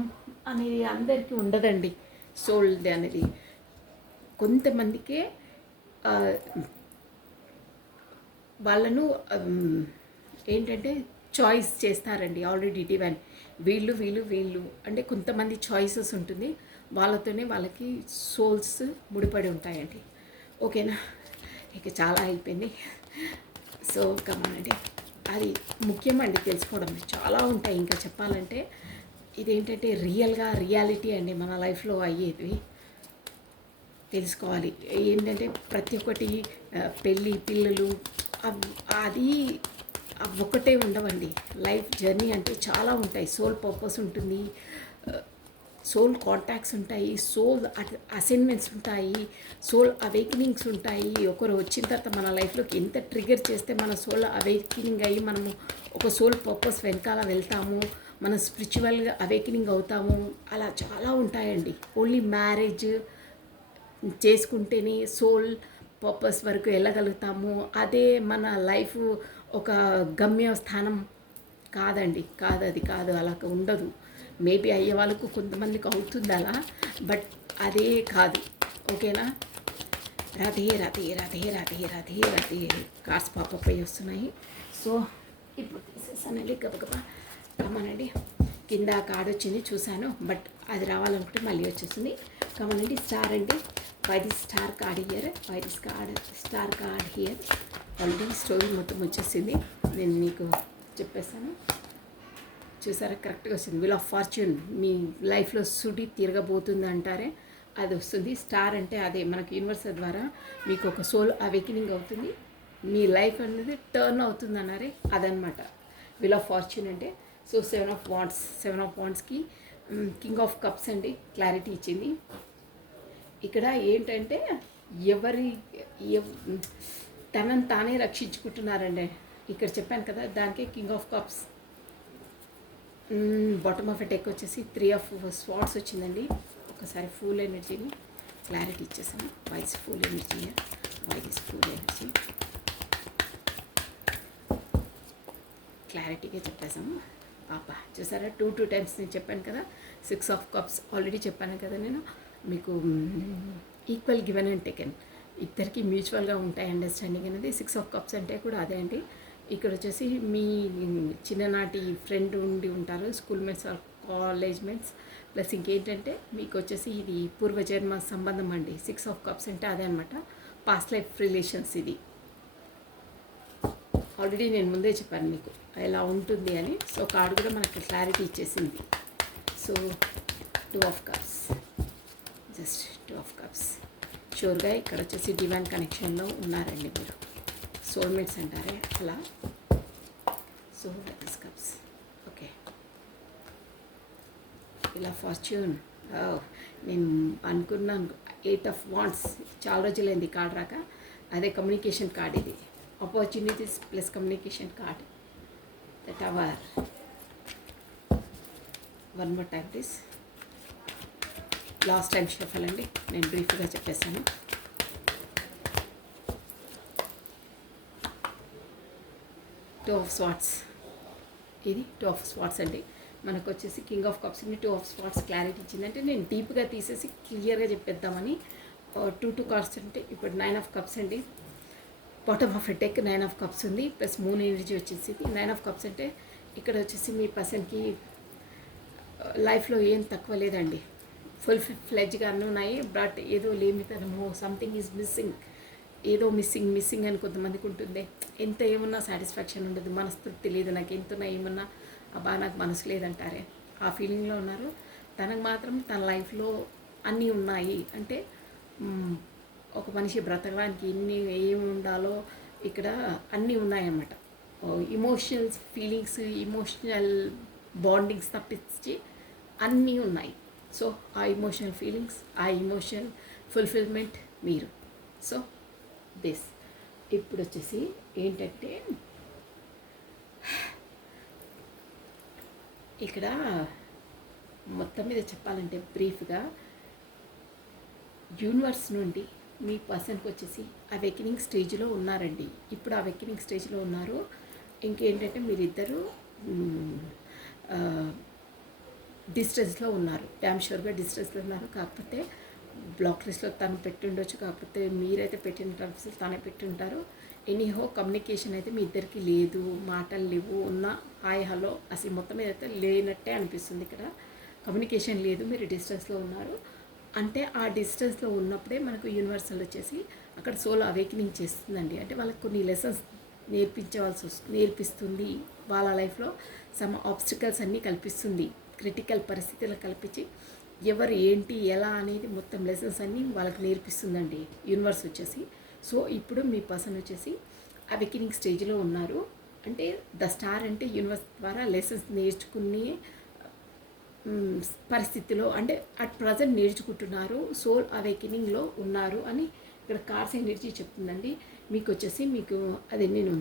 అనేది అందరికీ ఉండదండి. సోల్ది అనేది కొంతమందికే వాళ్ళను ఏంటంటే చాయిస్ చేస్తారండి ఆల్రెడీ డివైన్. వీళ్ళు వీళ్ళు వీళ్ళు అంటే కొంతమంది చాయిసెస్ ఉంటుంది. వాళ్ళతోనే వాళ్ళకి సోల్స్ ముడిపడి ఉంటాయండి. ఓకేనా, ఇక చాలా అయిపోయింది. సో కమానండి, అది ముఖ్యమండి తెలుసుకోవడం. చాలా ఉంటాయి ఇంకా చెప్పాలంటే. ఇదేంటంటే రియాలిటీ అండి, మన లైఫ్లో అయ్యేది తెలుసుకోవాలి. ఏంటంటే ప్రతి ఒక్కటి పెళ్ళి, పిల్లలు అది ఒక్కటే ఉండవండి. లైఫ్ జర్నీ అంటే చాలా ఉంటాయి. సోల్ పర్పస్ ఉంటుంది, సోల్ కాంటాక్ట్స్ ఉంటాయి, సోల్ అసైన్మెంట్స్ ఉంటాయి, సోల్ అవేకనింగ్స్ ఉంటాయి. ఒకరు వచ్చిన తర్వాత మన లైఫ్లోకి ఎంత ట్రిగర్ చేస్తే మన సోల్ అవేకనింగ్ అయ్యి మనము ఒక సోల్ పర్పస్ వెనకాల వెళ్తాము. మనం స్పిరిచువల్గా అవేకనింగ్ అవుతాము, అలా చాలా ఉంటాయండి. ఓన్లీ మ్యారేజ్ చేసుకుంటేనే సోల్ పర్పస్ వరకు వెళ్ళగలుగుతాము, అదే మన లైఫ్ ఒక గమ్య స్థానం కాదండి. కాదు, అది కాదు, అలా ఉండదు. మేబీ అయ్యే వాళ్ళకు కొంతమందికి అవుతుంది అలా, బట్ అదే కాదు. ఓకేనా? రాధే రాధే రాధే రాధే రాధే రాధే. కార్స్ పాపపై వస్తున్నాయి. సో ఇప్పుడు తీసేసానండి గబగబా. కమనండి, కింద కార్డ్ వచ్చింది చూశాను, బట్ అది రావాలనుకుంటే మళ్ళీ వచ్చేసింది. కమనండి, స్టార్ అండి. By the star card here, by this card star card here. Already story మొత్తం వచ్చేసింది, నేను మీకు చెప్పేస్తాను. చూసారా, కరెక్ట్గా వచ్చింది. వీల్ ఆఫ్ ఫార్చ్యూన్, మీ లైఫ్లో సుడి తిరగబోతుంది అంటారే, అది వస్తుంది. స్టార్ అంటే అదే మనకి యూనివర్స్ ద్వారా మీకు ఒక సోల్ అవేకనింగ్ అవుతుంది, మీ లైఫ్ అనేది టర్న్ అవుతుంది అన్నారే, అదనమాట వీల్ ఆఫ్ ఫార్చ్యూన్ అంటే. సో 7 ఆఫ్ వాండ్స్, 7 ఆఫ్ వాండ్స్కి కింగ్ ఆఫ్ కప్స్ అండి క్లారిటీ ఇచ్చింది. ఇక్కడ ఏంటంటే తనని తానే రక్షించుకుంటున్నారండి. ఇక్కడ చెప్పాను కదా, దానికే king of cups. Bottom of deck వచ్చేసి 3 ఆఫ్ స్వార్డ్స్ వచ్చిందండి. ఒకసారి ఫుల్ ఎనర్జీని క్లారిటీ ఇచ్చేసాను. Wise full energy, wise full energy క్లారిటీగా చెప్పేసాము. పాప చూసారా, 2 టైమ్స్ నేను చెప్పాను కదా. 6 ఆఫ్ కప్స్ ఆల్రెడీ చెప్పాను కదా నేను మీకు. ఈక్వల్ గివెన్ అండ్ టేకెన్, ఇద్దరికి మ్యూచువల్గా ఉంటాయి అండర్స్టాండింగ్ అనేది. 6 ఆఫ్ కప్స్ అంటే కూడా అదే అండి. ఇక్కడ వచ్చేసి మీ చిన్ననాటి ఫ్రెండ్ ఉండి ఉంటారు, school mates or college mates. Plus ఇంకేంటంటే మీకు వచ్చేసి ఇది పూర్వజన్మ సంబంధం అండి. 6 ఆఫ్ కప్స్ అంటే అదే అనమాట, పాస్ట్ లైఫ్ రిలేషన్స్. ఇది ఆల్రెడీ నేను ముందే చెప్పాను మీకు ఎలా ఉంటుంది అని. సో కార్డు కూడా మనకు క్లారిటీ ఇచ్చేసింది. So 2 of cups, just 2 of cups. షూర్గా ఇక్కడ వచ్చేసి డివైన్ కనెక్షన్లో ఉన్నారండి మీరు, సోల్మేట్స్ అంటారే అలా. So this cups okay. ఇలా ఫార్చ్యూన్, నేను అనుకున్నాను 8 ఆఫ్ వాండ్స్, చాలా రోజులైంది కార్డ్ రాక. అదే కమ్యూనికేషన్ కార్డ్ ఇది, opportunities plus communication card. The tower. One more time please. Last time shuffle అండి, నేను బ్రీఫ్గా చెప్పేస్తాను. టూ ఆఫ్ స్వార్డ్స్, ఇది 2 ఆఫ్ స్వార్డ్స్ అండి. మనకు వచ్చేసి కింగ్ ఆఫ్ కప్స్ని 2 ఆఫ్ స్వార్డ్స్ క్లారిటీ ఇచ్చిందంటే నేను డీప్గా తీసేసి క్లియర్గా చెప్పేద్దామని. 2 కార్డ్స్ అంటే ఇప్పుడు 9 ఆఫ్ కప్స్ అండి. Bottom of deck 9 of cups ఉంది, ప్లస్ మూన్ ఎనర్జీ వచ్చేసి 9 ఆఫ్ కప్స్ అంటే ఇక్కడ వచ్చేసి మీ పర్సన్కి లైఫ్లో ఏం తక్కువ లేదండి, ఫుల్ ఫ్లెడ్జ్గా అన్నీ ఉన్నాయి. బట్ ఏదో లేమితనమో సంథింగ్ ఈజ్ మిస్సింగ్, ఏదో మిస్సింగ్ అని కొంతమందికి ఉంటుంది. ఎంత ఏమన్నా సాటిస్ఫాక్షన్ ఉండదు, మనస్తృప్తి లేదు. నాకు ఎంతున్నా ఏమన్నా అబ్బా నాకు మనసు లేదంటారే, ఆ ఫీలింగ్లో ఉన్నారు. తనకు మాత్రం తన లైఫ్లో అన్నీ ఉన్నాయి అంటే, ఒక మనిషి బ్రతకడానికి ఏమి ఉండాలో ఇక్కడ అన్నీ ఉన్నాయన్నమాట. ఇమోషనల్స్, ఫీలింగ్స్, ఇమోషనల్ బాండింగ్స్ తప్పించి అన్నీ ఉన్నాయి. సో ఆ ఇమోషనల్ ఫీలింగ్స్, ఆ ఇమోషనల్ ఫుల్ఫిల్మెంట్ మీరు. సో దిస్ ఇప్పుడు వచ్చేసి ఏంటంటే, ఇక్కడ మొత్తం మీద చెప్పాలంటే బ్రీఫ్గా, యూనివర్స్ నుండి మీ పర్సన్కి వచ్చేసి అవేకనింగ్ స్టేజ్లో ఉన్నారండి. ఇప్పుడు అవేకనింగ్ స్టేజ్లో ఉన్నారు. ఇంకేంటంటే మీరిద్దరూ డిస్టెన్స్లో ఉన్నారు, డ్యామ్ షూర్గా డిస్టెన్స్లో ఉన్నారు. కాకపోతే బ్లాక్ లిస్ట్లో తను పెట్టుండొచ్చు, కాకపోతే మీరైతే పెట్టిన ట్రాన్స్ఫర్ తనే పెట్టుంటారు. ఎనీహో కమ్యూనికేషన్ అయితే మీ ఇద్దరికి లేదు, మాటలు లేవు, ఉన్న హాయ్ హలో అసలు మొత్తం మీద అయితే లేనట్టే అనిపిస్తుంది. ఇక్కడ కమ్యూనికేషన్ లేదు, మీరు డిస్టెన్స్లో ఉన్నారు. అంటే ఆ డిస్టెన్స్లో ఉన్నప్పుడే మనకు యూనివర్సల్ వచ్చేసి అక్కడ సోల్ అవేకనింగ్ చేస్తుందండి. అంటే వాళ్ళకి కొన్ని లెసన్స్ నేర్పిస్తుంది, వాళ్ళ లైఫ్లో సమ్ ఆబ్స్టికల్స్ అన్నీ కల్పిస్తుంది, క్రిటికల్ పరిస్థితులు కల్పించి ఎవరు ఏంటి ఎలా అనేది మొత్తం లెసన్స్ అన్నీ వాళ్ళకి నేర్పిస్తుందండి యూనివర్స్ వచ్చేసి. సో ఇప్పుడు మీ పర్సన్ వచ్చేసి అవేకనింగ్ స్టేజ్లో ఉన్నారు. అంటే ద స్టార్ అంటే యూనివర్స్ ద్వారా లెసన్స్ నేర్చుకునే పరిస్థితిలో, అంటే అట్ ప్రజెంట్ నేర్చుకుంటున్నారు, సోల్ అవేకనింగ్లో ఉన్నారు అని ఇక్కడ కార్స్ ఎనర్జీ చెప్తుందండి. మీకు వచ్చేసి మీకు అదే నేను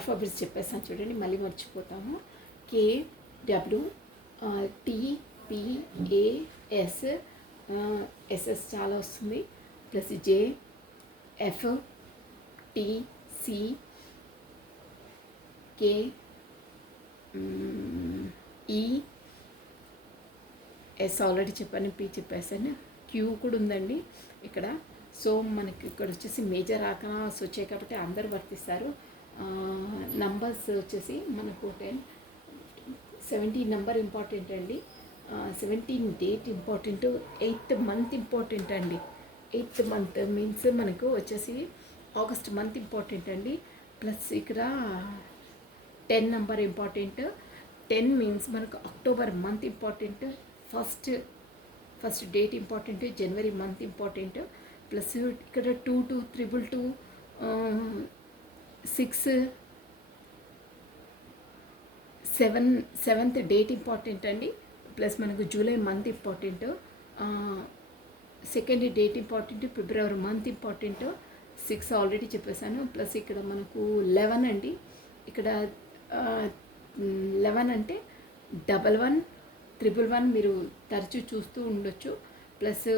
ఆల్ఫాబెట్స్ చెప్పేస్తాను చూడండి, మళ్ళీ మర్చిపోతాము. కే, డబ్ల్యూ, టీ, పి, ఏ, ఎస్, ఎస్ఎస్ చాలా వస్తుంది, ప్లస్ జే, ఎఫ్, టీ, సి, కే, ఈ, ఎస్ ఆల్రెడీ చెప్పాను, పి చెప్పేసాను, క్యూ కూడా ఉందండి ఇక్కడ. సో మనకి ఇక్కడ వచ్చేసి మేజర్ ఆర్కనాస్ వచ్చాయి కాబట్టి అందరూ వర్తిస్తారు. నంబర్స్ వచ్చేసి మనకు 17 నెంబర్ ఇంపార్టెంట్ అండి, 17 date important, 8th month important అండి. 8th మంత్ మీన్స్ మనకు వచ్చేసి ఆగస్ట్ మంత్ ఇంపార్టెంట్ అండి. ప్లస్ ఇక్కడ 10 నెంబర్ ఇంపార్టెంట్, 10 మీన్స్ మనకు October month important, first date important, జనవరి మంత్ ఇంపార్టెంట్. ప్లస్ ఇక్కడ 2 2 2 6 7th డేట్ ఇంపార్టెంట్ అండి. ప్లస్ మనకు July month important, 2nd date important, ఫిబ్రవరి మంత్ ఇంపార్టెంట్, 6 ఆల్రెడీ చెప్పేశాను. ప్లస్ ఇక్కడ మనకు 11 అండి, ఇక్కడ 11 అంటే 11 111 మీరు తరచూ చూస్తూ ఉండొచ్చు. ప్లస్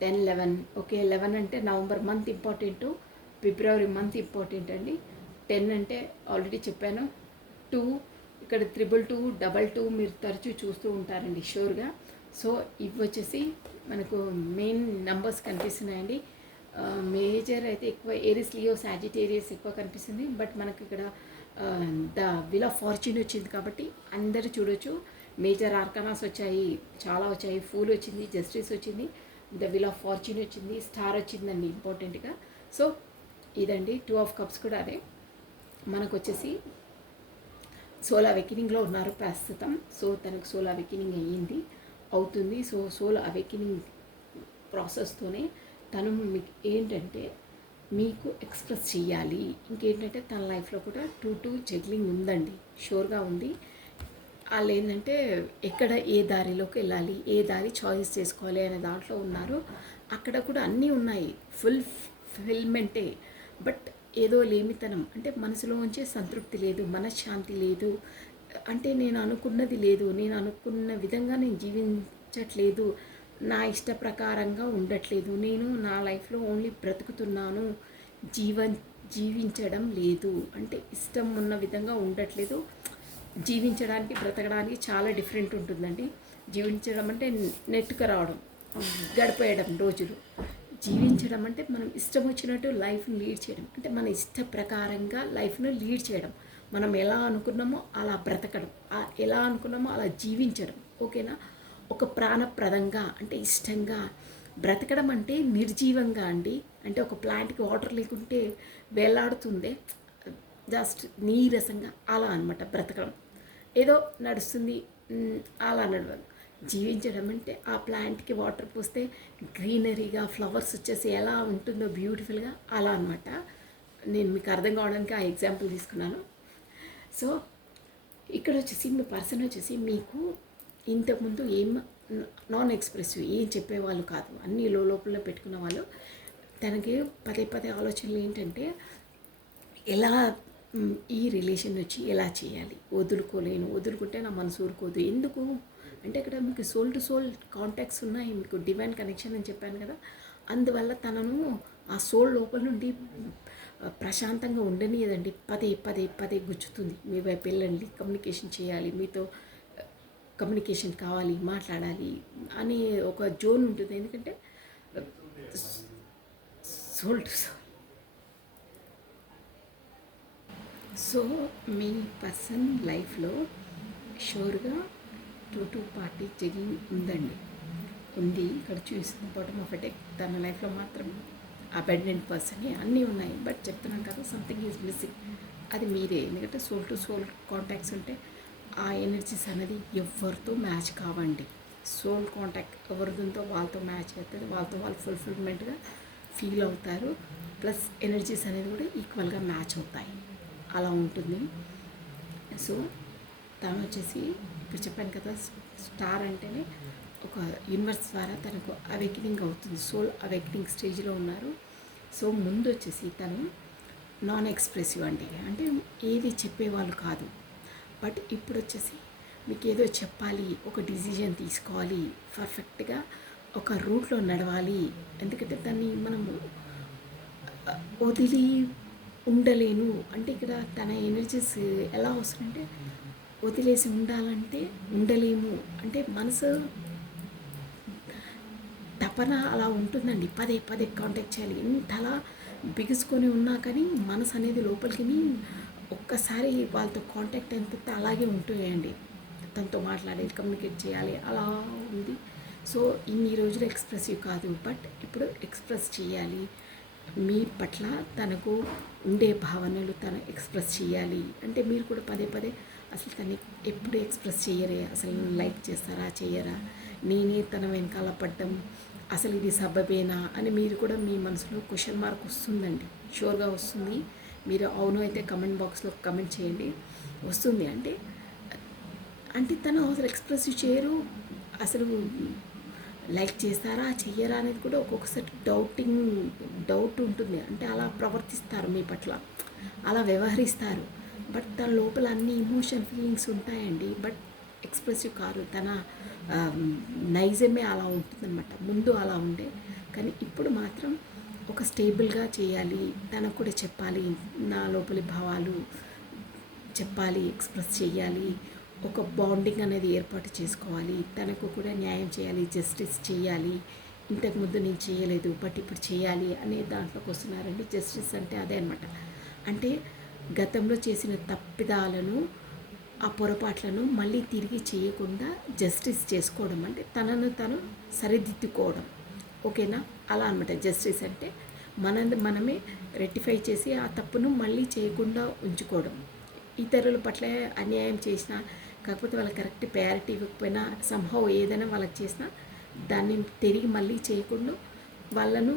10 11 ఓకే, 11 అంటే నవంబర్ మంత్ ఇంపార్టెంట్, ఫిబ్రవరి మంత్ ఇంపార్టెంట్ అండి. 10 అంటే ఆల్రెడీ చెప్పాను. 2 ఇక్కడ 222 22 మీరు తరచూ చూస్తూ ఉంటారండి షూర్గా. సో ఇవి వచ్చేసి మనకు మెయిన్ నెంబర్స్ కనిపిస్తున్నాయండి. మేజర్ అయితే ఎక్కువ ఏరిస్, లియో, సాజిటేరియస్ ఎక్కువ కనిపిస్తుంది. బట్ మనకి ఇక్కడ ద వీల్ ఆఫ్ ఫార్చ్యూన్ వచ్చింది కాబట్టి అందరూ చూడొచ్చు. మేజర్ ఆర్కనాస్ వచ్చాయి, చాలా వచ్చాయి, ఫూల్ వచ్చింది, జస్టిస్ వచ్చింది, ద వీల్ ఆఫ్ ఫార్చ్యూన్ వచ్చింది, స్టార్ వచ్చిందండి ఇంపార్టెంట్గా. సో ఇదండి 2 ఆఫ్ కప్స్ కూడా అదే. మనకు వచ్చేసి సోల్ అవేకినింగ్లో ఉన్నారు ప్రస్తుతం. సో తనకు సోల్ అవేకినింగ్ అవుతుంది. సో సోల్ అవేకినింగ్ ప్రాసెస్తోనే తను మీకు ఏంటంటే మీకు ఎక్స్ప్రెస్ చేయాలి. ఇంకేంటంటే తన లైఫ్లో కూడా 2 జగ్లింగ్ ఉందండి, షూర్గా ఉంది. వాళ్ళు ఏంటంటే ఎక్కడ ఏ దారిలోకి వెళ్ళాలి, ఏ దారి చాయిస్ చేసుకోవాలి అనే దాంట్లో ఉన్నారు. అక్కడ కూడా అన్నీ ఉన్నాయి, ఫుల్ఫిల్మెంటే. బట్ ఏదో లేమితనం అంటే మనసులోంచే సంతృప్తి లేదు, మనశ్శాంతి లేదు, అంటే నేను అనుకున్నది లేదు, నేను అనుకున్న విధంగా నేను జీవించట్లేదు, నా ఇష్ట ప్రకారంగా ఉండట్లేదు, నేను నా లైఫ్లో ఓన్లీ బ్రతుకుతున్నాను, జీవించడం లేదు, అంటే ఇష్టం ఉన్న విధంగా ఉండట్లేదు. జీవించడానికి బ్రతకడానికి చాలా డిఫరెంట్ ఉంటుందండి. జీవించడం అంటే నెట్టుకు రావడం, గడిపేయడం రోజులు. జీవించడం అంటే మనం ఇష్టం వచ్చినట్టు లైఫ్ని లీడ్ చేయడం, అంటే మన ఇష్ట ప్రకారంగా లైఫ్ను లీడ్ చేయడం, మనం ఎలా అనుకున్నామో అలా బ్రతకడం, ఎలా అనుకున్నామో అలా జీవించడం. ఓకేనా? ఒక ప్రాణప్రదంగా అంటే ఇష్టంగా బ్రతకడం అంటే నిర్జీవంగా అండి. అంటే ఒక ప్లాంట్కి వాటర్ లేకుంటే వేలాడుతుందే, జస్ట్ నీరసంగా అలా అనమాట బ్రతకడం. ఏదో నడుస్తుంది అలా నడవదు. జీవించడం అంటే ఆ ప్లాంట్కి వాటర్ పోస్తే గ్రీనరీగా ఫ్లవర్స్ వచ్చేసి ఎలా ఉంటుందో బ్యూటిఫుల్గా అలా అనమాట. నేను మీకు అర్థం కావడానికి ఆ ఎగ్జాంపుల్ తీసుకున్నాను. సో ఇక్కడ వచ్చేసి మీ పర్సన్ వచ్చేసి మీకు ఇంతకుముందు ఏం నాన్ ఎక్స్ప్రెసివ్ ఏం చెప్పేవాళ్ళు కాదు, అన్నీ లోపల పెట్టుకున్న వాళ్ళు. తనకి పదే ఆలోచనలు ఏంటంటే ఎలా ఈ రిలేషన్ వచ్చి ఎలా చేయాలి, వదులుకుంటే నా మనసు ఊరుకోదు. ఎందుకు అంటే ఇక్కడ మీకు సోల్ టు సోల్ కాంటాక్ట్స్ ఉన్నాయి, మీకు డివైన్ కనెక్షన్ అని చెప్పాను కదా. అందువల్ల తనను ఆ సోల్ లోపల నుండి ప్రశాంతంగా ఉండనియదండి. పదే గుచ్చుతుంది. మీ వైపు వెళ్ళండి, కమ్యూనికేషన్ చేయాలి, మీతో కమ్యూనికేషన్ కావాలి, మాట్లాడాలి అనే ఒక జోన్ ఉంటుంది. ఎందుకంటే సోల్ టు సోల్. సో మీ పర్సన్ లైఫ్లో షూర్గా 2 పార్టీ జగింగ్ ఉంది. ఇక్కడ చూసిన బాటమ్ ఆఫ్ ఎ తన లైఫ్లో మాత్రం అబెండెంట్ పర్సన్ అన్నీ ఉన్నాయి. బట్ చెప్తున్నాను కదా, సంథింగ్ ఈజ్ మిస్సింగ్. అది మీరే. ఎందుకంటే సోల్ టు సోల్ కాంటాక్ట్స్ ఉంటే ఆ ఎనర్జీస్ అనేది ఎవరితో మ్యాచ్ కావండి. సోల్ కాంటాక్ట్ ఎవరితో వాళ్ళతో మ్యాచ్ అవుతుంది, వాళ్ళతో వాళ్ళు ఫుల్ఫిల్మెంట్గా ఫీల్ అవుతారు. ప్లస్ ఎనర్జీస్ అనేది కూడా ఈక్వల్గా మ్యాచ్ అవుతాయి, అలా ఉంటుంది. సో తను వచ్చేసి ఇప్పుడు చెప్పాను కదా, స్టార్ అంటేనే ఒక యూనివర్స్ ద్వారా తనకు అవేకినింగ్ అవుతుంది, సోల్ అవేకినింగ్ స్టేజ్లో ఉన్నారు. సో ముందు వచ్చేసి తను నాన్ ఎక్స్ప్రెసివ్ అండి. అంటే ఏది చెప్పేవాళ్ళు కాదు. బట్ ఇప్పుడు వచ్చేసి మీకు ఏదో చెప్పాలి, ఒక డిసిజన్ తీసుకోవాలి, పర్ఫెక్ట్గా ఒక రూట్లో నడవాలి. ఎందుకంటే దాన్ని మనము వదిలి ఉండలేను. అంటే ఇక్కడ తన ఎనర్జీస్ ఎలా వస్తుందంటే వదిలేసి ఉండాలంటే ఉండలేము. అంటే మనసు తపన అలా ఉంటుందండి. పదే పదే కాంటాక్ట్ చేయాలి. ఎంతలా బిగుసుకొని ఉన్నా కానీ మనసు అనేది లోపలికి ఒక్కసారి వాళ్ళతో కాంటాక్ట్ అయిన తర్వాత అలాగే ఉంటుందండి. తనతో మాట్లాడాలి, కమ్యూనికేట్ చేయాలి, అలా ఉంది. సో ఇన్ని రోజులు ఎక్స్ప్రెసివ్ కాదు, బట్ ఇప్పుడు ఎక్స్ప్రెస్ చేయాలి. మీ పట్ల తనకు ఉండే భావనలు తను ఎక్స్ప్రెస్ చేయాలి. అంటే మీరు కూడా పదే పదే అసలు తను ఎప్పుడు ఎక్స్ప్రెస్ చేయరే, అసలు లైక్ చేస్తారా చేయరా, నేనే తన వెనకాల పడ్డం, అసలు ఇది సబబేనా అని మీరు కూడా మీ మనసులో క్వశ్చన్ మార్క్ వస్తుందండి. షూర్గా వస్తుంది. మీరు అవును అయితే కమెంట్ బాక్స్లో కమెంట్ చేయండి. వస్తుంది. అంటే అంటే తను అసలు ఎక్స్ప్రెసివ్ చేయరు, అసలు లైక్ చేస్తారా చెయ్యరా అనేది కూడా ఒక్కొక్కసారి డౌట్ ఉంటుంది. అంటే అలా ప్రవర్తిస్తారు మీ పట్ల, అలా వ్యవహరిస్తారు. బట్ తన లోపల అన్ని ఇమోషన్ ఫీలింగ్స్ ఉంటాయండి. But expressive car. తన నైజమే అలా ఉంటుందన్నమాట. ముందు అలా ఉండే, కానీ ఇప్పుడు మాత్రం ఒక స్టేబుల్గా చేయాలి. తనకు కూడా చెప్పాలి, నా లోపలి భావాలు చెప్పాలి, ఎక్స్ప్రెస్ చేయాలి, ఒక బాండింగ్ అనేది ఏర్పాటు చేసుకోవాలి, తనకు కూడా న్యాయం చేయాలి, జస్టిస్ చేయాలి. ఇంతకుముందు నేను చేయలేదు బట్ ఇప్పుడు చేయాలి అనే దాంట్లోకి వస్తున్నారండి. జస్టిస్ అంటే అదే అనమాట. అంటే గతంలో చేసిన తప్పిదాలను, ఆ పొరపాట్లను మళ్ళీ తిరిగి చేయకుండా జస్టిస్ చేసుకోవడం, అంటే తనను తను సరిదిద్దుకోవడం. ఓకేనా? అలా అనమాట జస్టిస్ అంటే. మనమే రెక్టిఫై చేసి ఆ తప్పును మళ్ళీ చేయకుండా ఉంచుకోవడం. ఇతరుల పట్ల అన్యాయం చేసినా, కాకపోతే వాళ్ళకి కరెక్ట్ ప్రయారిటీ ఇవ్వకపోయినా, సంహౌ ఏదైనా వాళ్ళకి చేసినా దాన్ని తిరిగి మళ్ళీ చేయకుండా, వాళ్ళను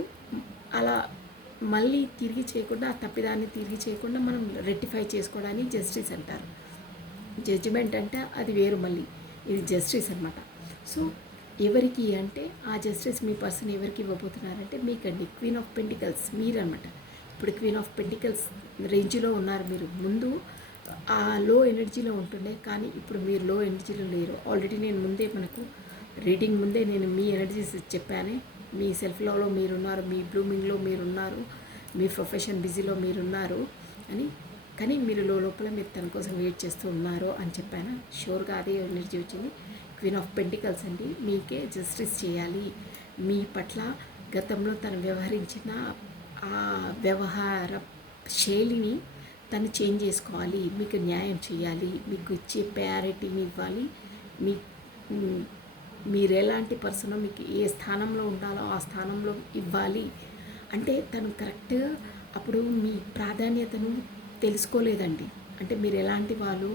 అలా మళ్ళీ తిరిగి చేయకుండా, ఆ తప్పిదాన్ని తిరిగి చేయకుండా మనం రెక్టిఫై చేసుకోవడానికి జస్టిస్ అంటారు. జడ్జిమెంట్ అంటే అది వేరు, మళ్ళీ ఇది జస్టిస్ అనమాట. సో ఎవరికి అంటే ఆ జస్టిస్ మీ పర్సన్ ఎవరికి ఇవ్వబోతున్నారంటే మీకండి. క్వీన్ ఆఫ్ పెంటికల్స్ మీరనమాట. ఇప్పుడు క్వీన్ ఆఫ్ పెంటికల్స్ రేంజ్లో ఉన్నారు మీరు. ముందు ఆ లో ఎనర్జీలో ఉంటుండే, కానీ ఇప్పుడు మీరు లో ఎనర్జీలో లేరు. ఆల్రెడీ నేను ముందే మనకు రీడింగ్ ముందే నేను మీ ఎనర్జీస్ చెప్పాను. మీ సెల్ఫ్ లవ్లో మీరున్నారు, మీ బ్లూమింగ్లో మీరున్నారు, మీ ప్రొఫెషన్ బిజీలో మీరున్నారు అని. కానీ మీరు లోపల మీరు తన కోసం వెయిట్ చేస్తూ ఉన్నారు అని చెప్పాను. షూర్గా అదే ఎనర్జీ వచ్చింది. క్వీన్ ఆఫ్ పెంటికల్స్ అండి. మీకే జస్టిస్ చేయాలి. మీ పట్ల గతంలో తను వ్యవహరించిన ఆ వ్యవహార శైలిని తను చేంజ్ చేసుకోవాలి, మీకు న్యాయం చేయాలి, మీకు ఇచ్చే ప్రయారిటీని ఇవ్వాలి. మీ మీరు ఎలాంటి పర్సనో, మీకు ఏ స్థానంలో ఉండాలో ఆ స్థానంలో ఇవ్వాలి. అంటే తను కరెక్ట్ అప్పుడు మీ ప్రాధాన్యతను తెలుసుకోలేదండి. అంటే మీరు ఎలాంటి వాళ్ళు,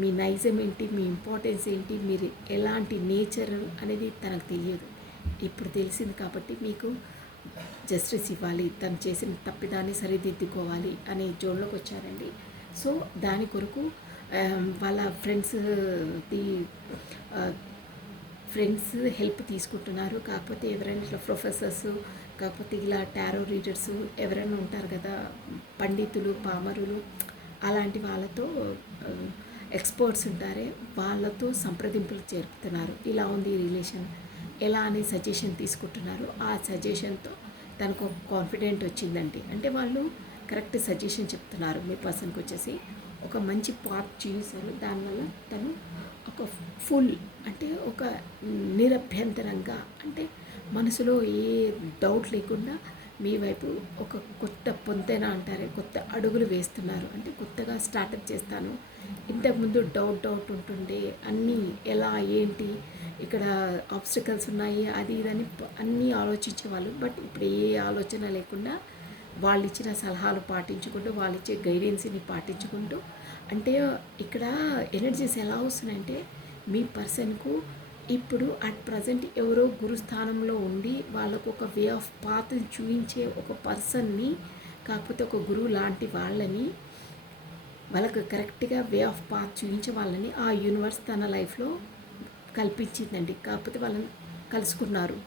మీ నైజం ఏంటి, మీ ఇంపార్టెన్స్ ఏంటి, మీరు ఎలాంటి నేచర్ అనేది తనకు తెలియదు. ఇప్పుడు తెలిసింది కాబట్టి మీకు జస్టిస్ ఇవ్వాలి, తను చేసిన తప్పిదాన్ని సరిదిద్దుకోవాలి అనే జోన్లోకి వచ్చారండి. సో దాని కొరకు వాళ్ళ ఫ్రెండ్స్ హెల్ప్ తీసుకుంటున్నారు. కాకపోతే ఎవరైనా ఇట్లా ప్రొఫెసర్స్, కాకపోతే ఇలా టారో రీడర్స్ ఎవరైనా ఉంటారు కదా, పండితులు, పామరులు, అలాంటి వాళ్ళతో ఎక్స్పర్ట్స్ ఉంటారే వాళ్ళతో సంప్రదింపులు జరుపుతున్నారు. ఇలా ఉంది రిలేషన్ ఎలా అని సజెషన్ తీసుకుంటున్నారు. ఆ సజెషన్తో తనకు ఒక కాన్ఫిడెంట్ వచ్చిందండి. అంటే వాళ్ళు కరెక్ట్ సజెషన్ చెప్తున్నారు. మీ పర్సన్కి వచ్చేసి ఒక మంచి పాత్ చూసారు. దానివల్ల తను ఒక ఫుల్, అంటే ఒక నిరభ్యంతరంగా, అంటే మనసులో ఏ డౌట్ లేకుండా మీ వైపు ఒక కొత్త పొంతెన అంటారే, కొత్త అడుగులు వేస్తున్నారు. అంటే కొత్తగా స్టార్టప్ చేస్తాను. ఇంతకుముందు డౌట్ ఉంటుండే, అన్నీ ఎలా ఏంటి, ఇక్కడ ఆబ్స్టికల్స్ ఉన్నాయి, అది ఇదని అన్నీ ఆలోచించేవాళ్ళు. బట్ ఇప్పుడు ఏ ఆలోచన లేకుండా వాళ్ళు ఇచ్చిన సలహాలు పాటించుకుంటూ, వాళ్ళు ఇచ్చే గైడెన్స్ని పాటించుకుంటూ, అంటే ఇక్కడ ఎనర్జీస్ ఎలా వస్తున్నాయంటే మీ పర్సన్కు ఇప్పుడు అట్ ప్రజెంట్ ఎవరో గురుస్థానంలో ఉండి వాళ్ళకు ఒక వే ఆఫ్ పాత్ చూపించే ఒక పర్సన్ని, కాకపోతే ఒక గురువు లాంటి వాళ్ళని, వాళ్ళకు కరెక్ట్గా వే ఆఫ్ పాత్ చూపించే వాళ్ళని ఆ యూనివర్స్ తన లైఫ్లో కల్పించిందండి. కాకపోతే వాళ్ళని కలుసుకున్నారు.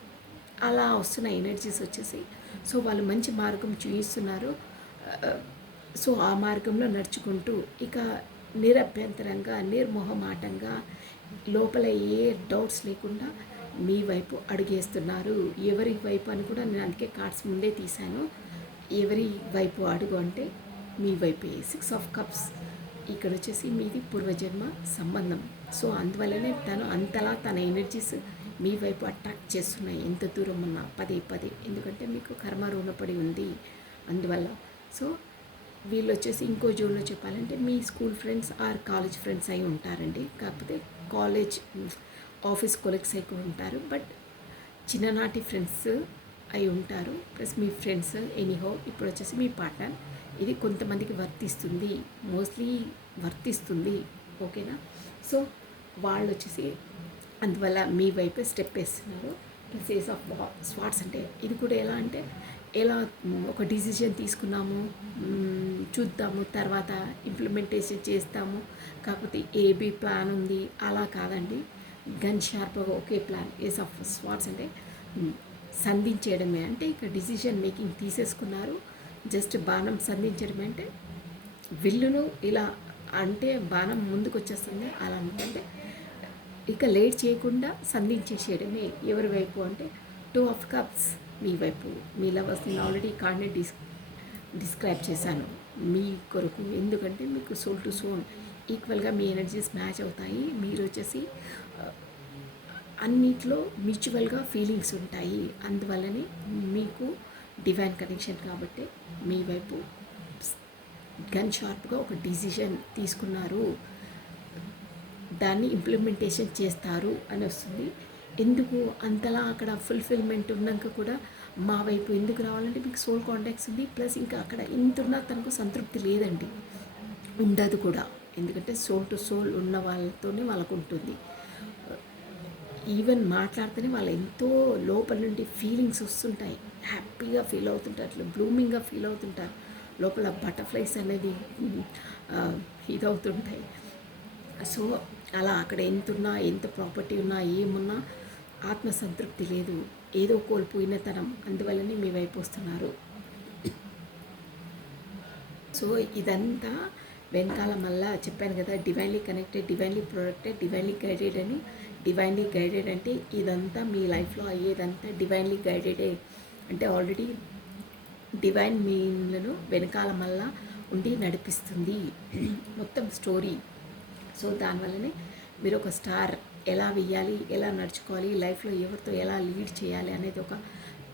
అలా వస్తున్న ఎనర్జీస్ వచ్చేసి, సో వాళ్ళు మంచి మార్గం చూపిస్తున్నారు. సో ఆ మార్గంలో నడుచుకుంటూ ఇక నిరభ్యంతరంగా నిర్మోహమాటంగా లోపల ఏ డౌట్స్ లేకుండా మీ వైపు అడుగేస్తున్నారు. ఎవరి వైపు అని కూడా నేను అందుకే కార్డ్స్ ముందే తీశాను. ఎవరి వైపు అడుగు అంటే మీ వైపే. 6 ఆఫ్ కప్స్ ఇక్కడ వచ్చేసి మీది పూర్వజన్మ సంబంధం. సో అందువల్లనే తను అంతలా తన ఎనర్జీస్ మీ వైపు అట్రాక్ట్ చేస్తున్నాయి, ఎంత దూరం ఉన్నా పదే పదే. ఎందుకంటే మీకు కర్మ రుణపడి ఉంది అందువల్ల. సో వీళ్ళు వచ్చేసి ఇంకో జోన్లో చెప్పాలంటే మీ school friends or college friends అయి ఉంటారండి. కాకపోతే కాలేజ్ ఆఫీస్ కొలీగ్స్ అయి ఉంటారు, బట్ చిన్ననాటి ఫ్రెండ్స్ అయి ఉంటారు. ప్లస్ మీ ఫ్రెండ్స్ ఎనీహో. ఇప్పుడు వచ్చేసి మీ పార్ట్నర్. ఇది కొంతమందికి వర్తిస్తుంది, మోస్ట్లీ వర్తిస్తుంది. ఓకేనా? సో వాళ్ళు వచ్చేసి అందువల్ల మీ వైపే స్టెప్ వేస్తున్నారు. ప్లస్ ఏస్ ఆఫ్ స్వాట్స్ అంటే ఇది కూడా ఎలా అంటే ఎలా ఒక డిసిజన్ తీసుకున్నాము, చూద్దాము తర్వాత ఇంప్లిమెంటేషన్ చేస్తాము, కాకపోతే ఏబీ ప్లాన్ ఉంది అలా కాదండి. గన్ షార్ప్గా ఒకే ప్లాన్. ఏస్ ఆఫ్ స్వాట్స్ అంటే సంధించేయడమే. అంటే ఇక డిసిజన్ మేకింగ్ తీసేసుకున్నారు. జస్ట్ బాణం సంధించడమే. అంటే విల్లును ఇలా అంటే బాణం ముందుకు వచ్చేస్తుంది అలా అనుకుంటే ఇక లేట్ చేయకుండా సంధించేసేయడమే. ఎవరి వైపు అంటే 2 ఆఫ్ కప్స్ మీ వైపు. మీ లవర్స్ నేను ఆల్రెడీ కార్డ్ని డిస్క్రైబ్ చేశాను మీ కొరకు. ఎందుకంటే మీకు సోల్ టు సోల్ ఈక్వల్గా మీ ఎనర్జీస్ మ్యాచ్ అవుతాయి. మీరు వచ్చేసి అన్నిట్లో మ్యూచువల్గా ఫీలింగ్స్ ఉంటాయి. అందువల్లనే మీకు డివైన్ కనెక్షన్ కాబట్టి మీ వైపు గన్ షార్ప్గా ఒక డిసిషన్ తీసుకున్నారు, దాన్ని ఇంప్లిమెంటేషన్ చేస్తారు అని వస్తుంది. ఎందుకు అంతలా అక్కడ ఫుల్ఫిల్మెంట్ ఉన్నాక కూడా మా వైపు ఎందుకు రావాలంటే మీకు సోల్ కాంటాక్ట్స్ ఉంది. ప్లస్ ఇంకా అక్కడ ఎంతున్నా తనకు సంతృప్తి లేదండి, ఉండదు కూడా. ఎందుకంటే సోల్ టు సోల్ ఉన్న వాళ్ళతోనే వాళ్ళకు ఉంటుంది. ఈవెన్ మాట్లాడితేనే వాళ్ళు ఎంతో లోపల నుండి ఫీలింగ్స్ వస్తుంటాయి, హ్యాపీగా ఫీల్ అవుతుంటారు, అట్లా బ్లూమింగ్గా ఫీల్ అవుతుంటారు. లోపల బటర్ఫ్లైస్ అనేది ఇదవుతుంటాయి. సో అలా అక్కడ ఎంతున్నా ఎంత ప్రాపర్టీ ఉన్నా ఏమున్నా ఆత్మసంతృప్తి లేదు, ఏదో కోల్పోయిన తనం. అందువల్లనే మీ వైపు వస్తున్నారు. సో ఇదంతా వెనకాల మళ్ళా చెప్పాను కదా, divinely connected, divinely protected, divinely guided అని. డివైన్లీ గైడెడ్ అంటే ఇదంతా మీ లైఫ్లో అయ్యేదంతా డివైన్లీ గైడెడే. అంటే ఆల్రెడీ డివైన్ మీలను వెనకాల మళ్ళా ఉండి నడిపిస్తుంది మొత్తం స్టోరీ. సో దానివల్లనే మీరు ఒక స్టార్ ఎలా వెయ్యాలి, ఎలా నడుచుకోవాలి, లైఫ్లో ఎవరితో ఎలా లీడ్ చేయాలి అనేది ఒక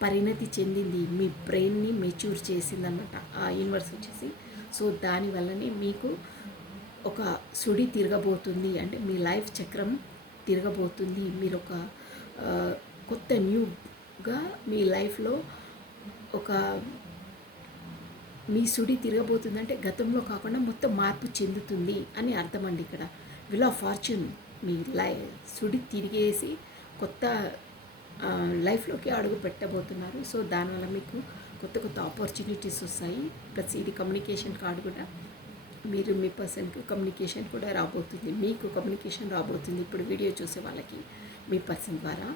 పరిణతి చెందింది. మీ బ్రెయిన్ని మెచ్యూర్ చేసిందన్నమాట ఆ యూనివర్స్ వచ్చేసి. సో దానివల్లనే మీకు ఒక సుడి తిరగబోతుంది. అంటే మీ లైఫ్ చక్రం తిరగబోతుంది. మీరు ఒక కొత్త న్యూగా మీ లైఫ్లో ఒక మీ సుడి తిరగబోతుందంటే గతంలో కాకుండా మొత్తం మార్పు చెందుతుంది అని అర్థం అండి. ఇక్కడ విల్ ఆఫ్ ఫార్చ్యూన్ మీ సుడి తిరిగేసి కొత్త లైఫ్లోకి అడుగు పెట్టబోతున్నారు. సో దానివల్ల మీకు కొత్త కొత్త ఆపర్చునిటీస్ వస్తాయి. ప్లస్ ఇది కమ్యూనికేషన్ కార్డు కూడా. మీరు మీ పర్సన్కి కమ్యూనికేషన్ కూడా రాబోతుంది, మీకు కమ్యూనికేషన్ రాబోతుంది ఇప్పుడు వీడియో చూసే వాళ్ళకి మీ పర్సన్ ద్వారా.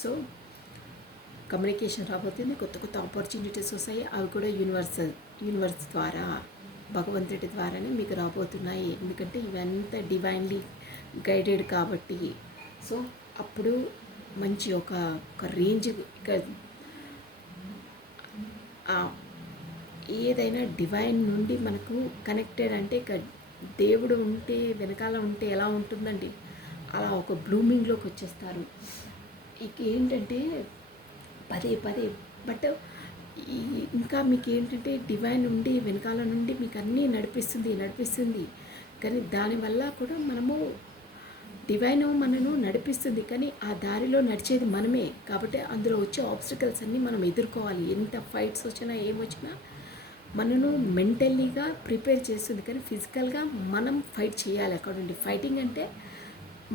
సో కమ్యూనికేషన్ రాబోతుంది, కొత్త కొత్త ఆపర్చునిటీస్ వస్తాయి. అవి కూడా యూనివర్స్ ద్వారా, భగవంతుడి ద్వారానే మీకు రాబోతున్నాయి. ఎందుకంటే ఇవంతా డివైన్లీ గైడెడ్ కాబట్టి. సో అప్పుడు మంచి ఒక రేంజ్. ఇక ఏదైనా డివైన్ నుండి మనకు కనెక్టెడ్ అంటే ఇక దేవుడు ఉంటే వెనకాల ఉంటే ఎలా ఉంటుందండి, అలా ఒక బ్లూమింగ్లోకి వచ్చేస్తారు. ఇక ఏంటంటే పదే పదే బట్ ఇంకా మీకు ఏంటంటే డివైన్ ఉండి వెనకాల నుండి మీకు అన్నీ నడిపిస్తుంది. కానీ దానివల్ల కూడా మనము డివైన్ మనను నడిపిస్తుంది, కానీ ఆ దారిలో నడిచేది మనమే. కాబట్టి అందులో వచ్చే ఆబ్స్టికల్స్ అన్నీ మనం ఎదుర్కోవాలి. ఎంత ఫైట్స్ వచ్చినా ఏమొచ్చినా మనను మెంటల్లీగా ప్రిపేర్ చేస్తుంది, కానీ ఫిజికల్గా మనం ఫైట్ చేయాలి. అక్కడ ఉండి ఫైటింగ్ అంటే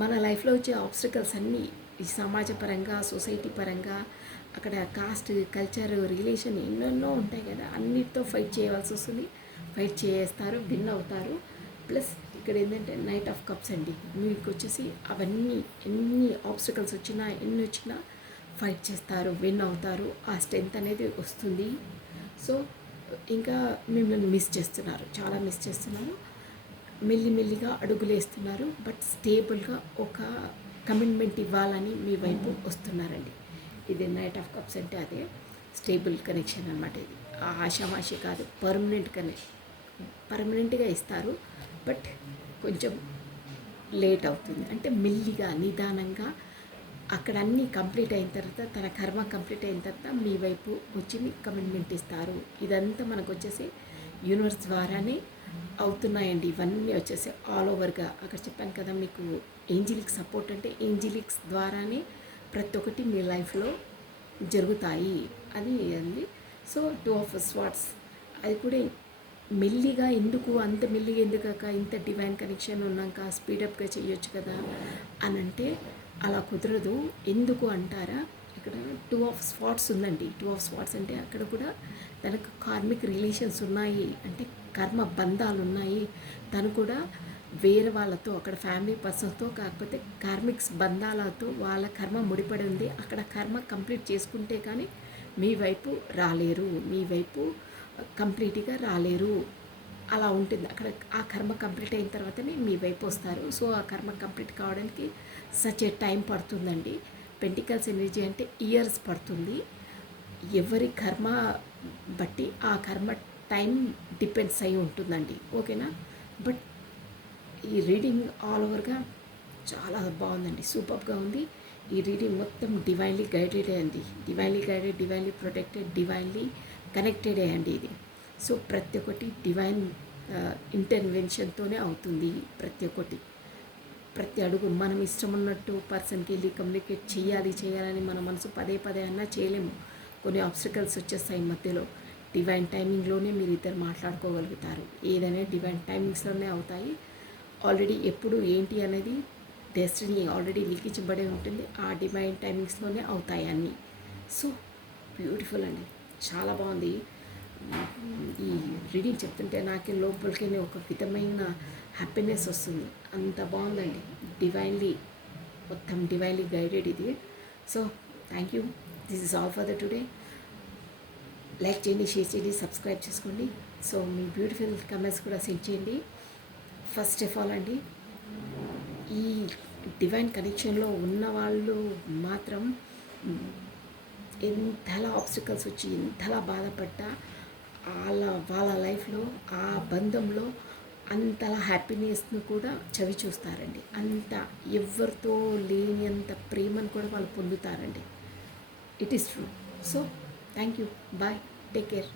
మన లైఫ్లో వచ్చే ఆబ్స్టికల్స్ అన్నీ ఈ సమాజ పరంగా, సొసైటీ పరంగా, అక్కడ కాస్ట్, కల్చర్, రిలేషన్ ఎన్నెన్నో ఉంటాయి కదా, అన్నిటితో ఫైట్ చేయవలసి వస్తుంది. ఫైట్ చేస్తారు, విన్ అవుతారు. ప్లస్ ఇక్కడ ఏంటంటే నైట్ ఆఫ్ కప్స్ అండి. మీకు వచ్చేసి అవన్నీ ఎన్ని ఆబ్స్టికల్స్ వచ్చినా ఎన్ని వచ్చినా ఫైట్ చేస్తారు, విన్ అవుతారు. ఆ స్ట్రెంత్ అనేది వస్తుంది. సో ఇంకా మిమ్మల్ని మిస్ చేస్తున్నారు, చాలా మిస్ చేస్తున్నారు. మెల్లిమెల్లిగా అడుగులేస్తున్నారు, బట్ స్టేబుల్గా ఒక కమిట్మెంట్ ఇవ్వాలని మీ వైపు వస్తున్నారండి. ఇది నైట్ ఆఫ్ కప్స్ అంటే అదే స్టేబుల్ కనెక్షన్ అనమాట. ఇది ఆషామాషి కాదు, పర్మనెంట్గా ఇస్తారు. బట్ కొంచెం లేట్ అవుతుంది, అంటే మెల్లిగా నిదానంగా అక్కడ అన్నీ కంప్లీట్ అయిన తర్వాత, తన కర్మ కంప్లీట్ అయిన తర్వాత మీ వైపు వచ్చి మీకు కమిట్మెంట్ ఇస్తారు. ఇదంతా మనకు వచ్చేసి యూనివర్స్ ద్వారానే అవుతున్నాయండి. ఇవన్నీ వచ్చేసి ఆల్ ఓవర్గా. అక్కడ చెప్పాను కదా మీకు ఏంజిలిక్ సపోర్ట్ అంటే ఏంజిలిక్స్ ద్వారానే ప్రతి ఒక్కటి మీ లైఫ్లో జరుగుతాయి అది అంది. సో 2 ఆఫ్ స్వార్డ్స్ అది కూడా మెల్లిగా ఎందుకు, అంత మెల్లిగా ఎందుకక్క, ఇంత డివైన్ కనెక్షన్ ఉన్నాక స్పీడప్గా చేయొచ్చు కదా అని అంటే అలా కుదరదు. ఎందుకు అంటారా, ఇక్కడ 2 ఆఫ్ స్వార్డ్స్ ఉందండి. 2 ఆఫ్ స్వార్డ్స్ అంటే అక్కడ కూడా తనకు కార్మిక్ రిలేషన్స్ ఉన్నాయి, అంటే కర్మ బంధాలు ఉన్నాయి. తను కూడా వేరే వాళ్ళతో, అక్కడ ఫ్యామిలీ పర్సన్స్తో కాకపోతే కార్మిక్స్ బంధాలతో వాళ్ళ కర్మ ముడిపడి ఉంది. అక్కడ కర్మ కంప్లీట్ చేసుకుంటే కానీ మీ వైపు రాలేరు, మీ వైపు కంప్లీట్గా రాలేరు. అలా ఉంటుంది అక్కడ. ఆ కర్మ కంప్లీట్ అయిన తర్వాతనే మీ వైపు వస్తారు. సో ఆ కర్మ కంప్లీట్ కావడానికి సచ్ ఏ టైం పడుతుందండి. పెంటికల్స్ ఎనర్జీ అంటే ఇయర్స్ పడుతుంది. ఎవరి కర్మ బట్టి ఆ కర్మ టైం డిపెండ్స్ అయి ఉంటుందండి. ఓకేనా? బట్ ఈ రీడింగ్ ఆల్ ఓవర్గా చాలా బాగుందండి, సూపర్గా ఉంది. ఈ రీడింగ్ మొత్తం డివైన్లీ గైడెడ్ అండి. Divinely guided, divinely protected, divinely connected అండి ఇది. సో ప్రతి ఒక్కటి డివైన్ ఇంటర్వెన్షన్తోనే అవుతుంది. ప్రతి అడుగు మనం ఇష్టం ఉన్నట్టు పర్సన్కి వెళ్ళి కమ్యూనికేట్ చేయాలని మన మనసు పదే పదే అన్నా చేయలేము. కొన్ని ఆబ్స్టికల్స్ వచ్చేస్తాయి మధ్యలో. డివైన్ టైమింగ్లోనే మీరు ఇద్దరు మాట్లాడుకోగలుగుతారు. ఏదైనా డివైన్ టైమింగ్స్లోనే అవుతాయి. ఆల్రెడీ ఎప్పుడు ఏంటి అనేది డెస్టినీ ఆల్రెడీ లిఖించబడి ఉంటుంది. ఆ డివైన్ టైమింగ్స్లోనే అవుతాయి అన్నీ. సో బ్యూటిఫుల్ అండి, చాలా బాగుంది. ఈ రీడింగ్ చెప్తుంటే నాకే లోపలికి ఒక విధమైన హ్యాపీనెస్ వస్తుంది. అంత బాగుందండి. మొత్తం డివైన్లీ గైడెడ్ ఇది. So thank you. This is all for the today. Like చేయండి, షేర్ చేయండి, సబ్స్క్రైబ్ చేసుకోండి. సో మీ బ్యూటిఫుల్ కమెంట్స్ కూడా సెండ్ చేయండి. ఫస్ట్ ఆఫ్ ఆల్ అండి, ఈ డివైన్ కనెక్షన్లో ఉన్న వాళ్ళు మాత్రం ఎంతలా ఆబ్స్టికల్స్ వచ్చి ఎంతలా బాధపడ్డా వాళ్ళ లైఫ్లో ఆ బంధంలో అంతలా హ్యాపీనెస్ను కూడా చవి చూస్తారండి. అంత ఎవరితో లేని అంత ప్రేమను కూడా వాళ్ళు పొందుతారండి. It is true. So thank you. Bye. Take care.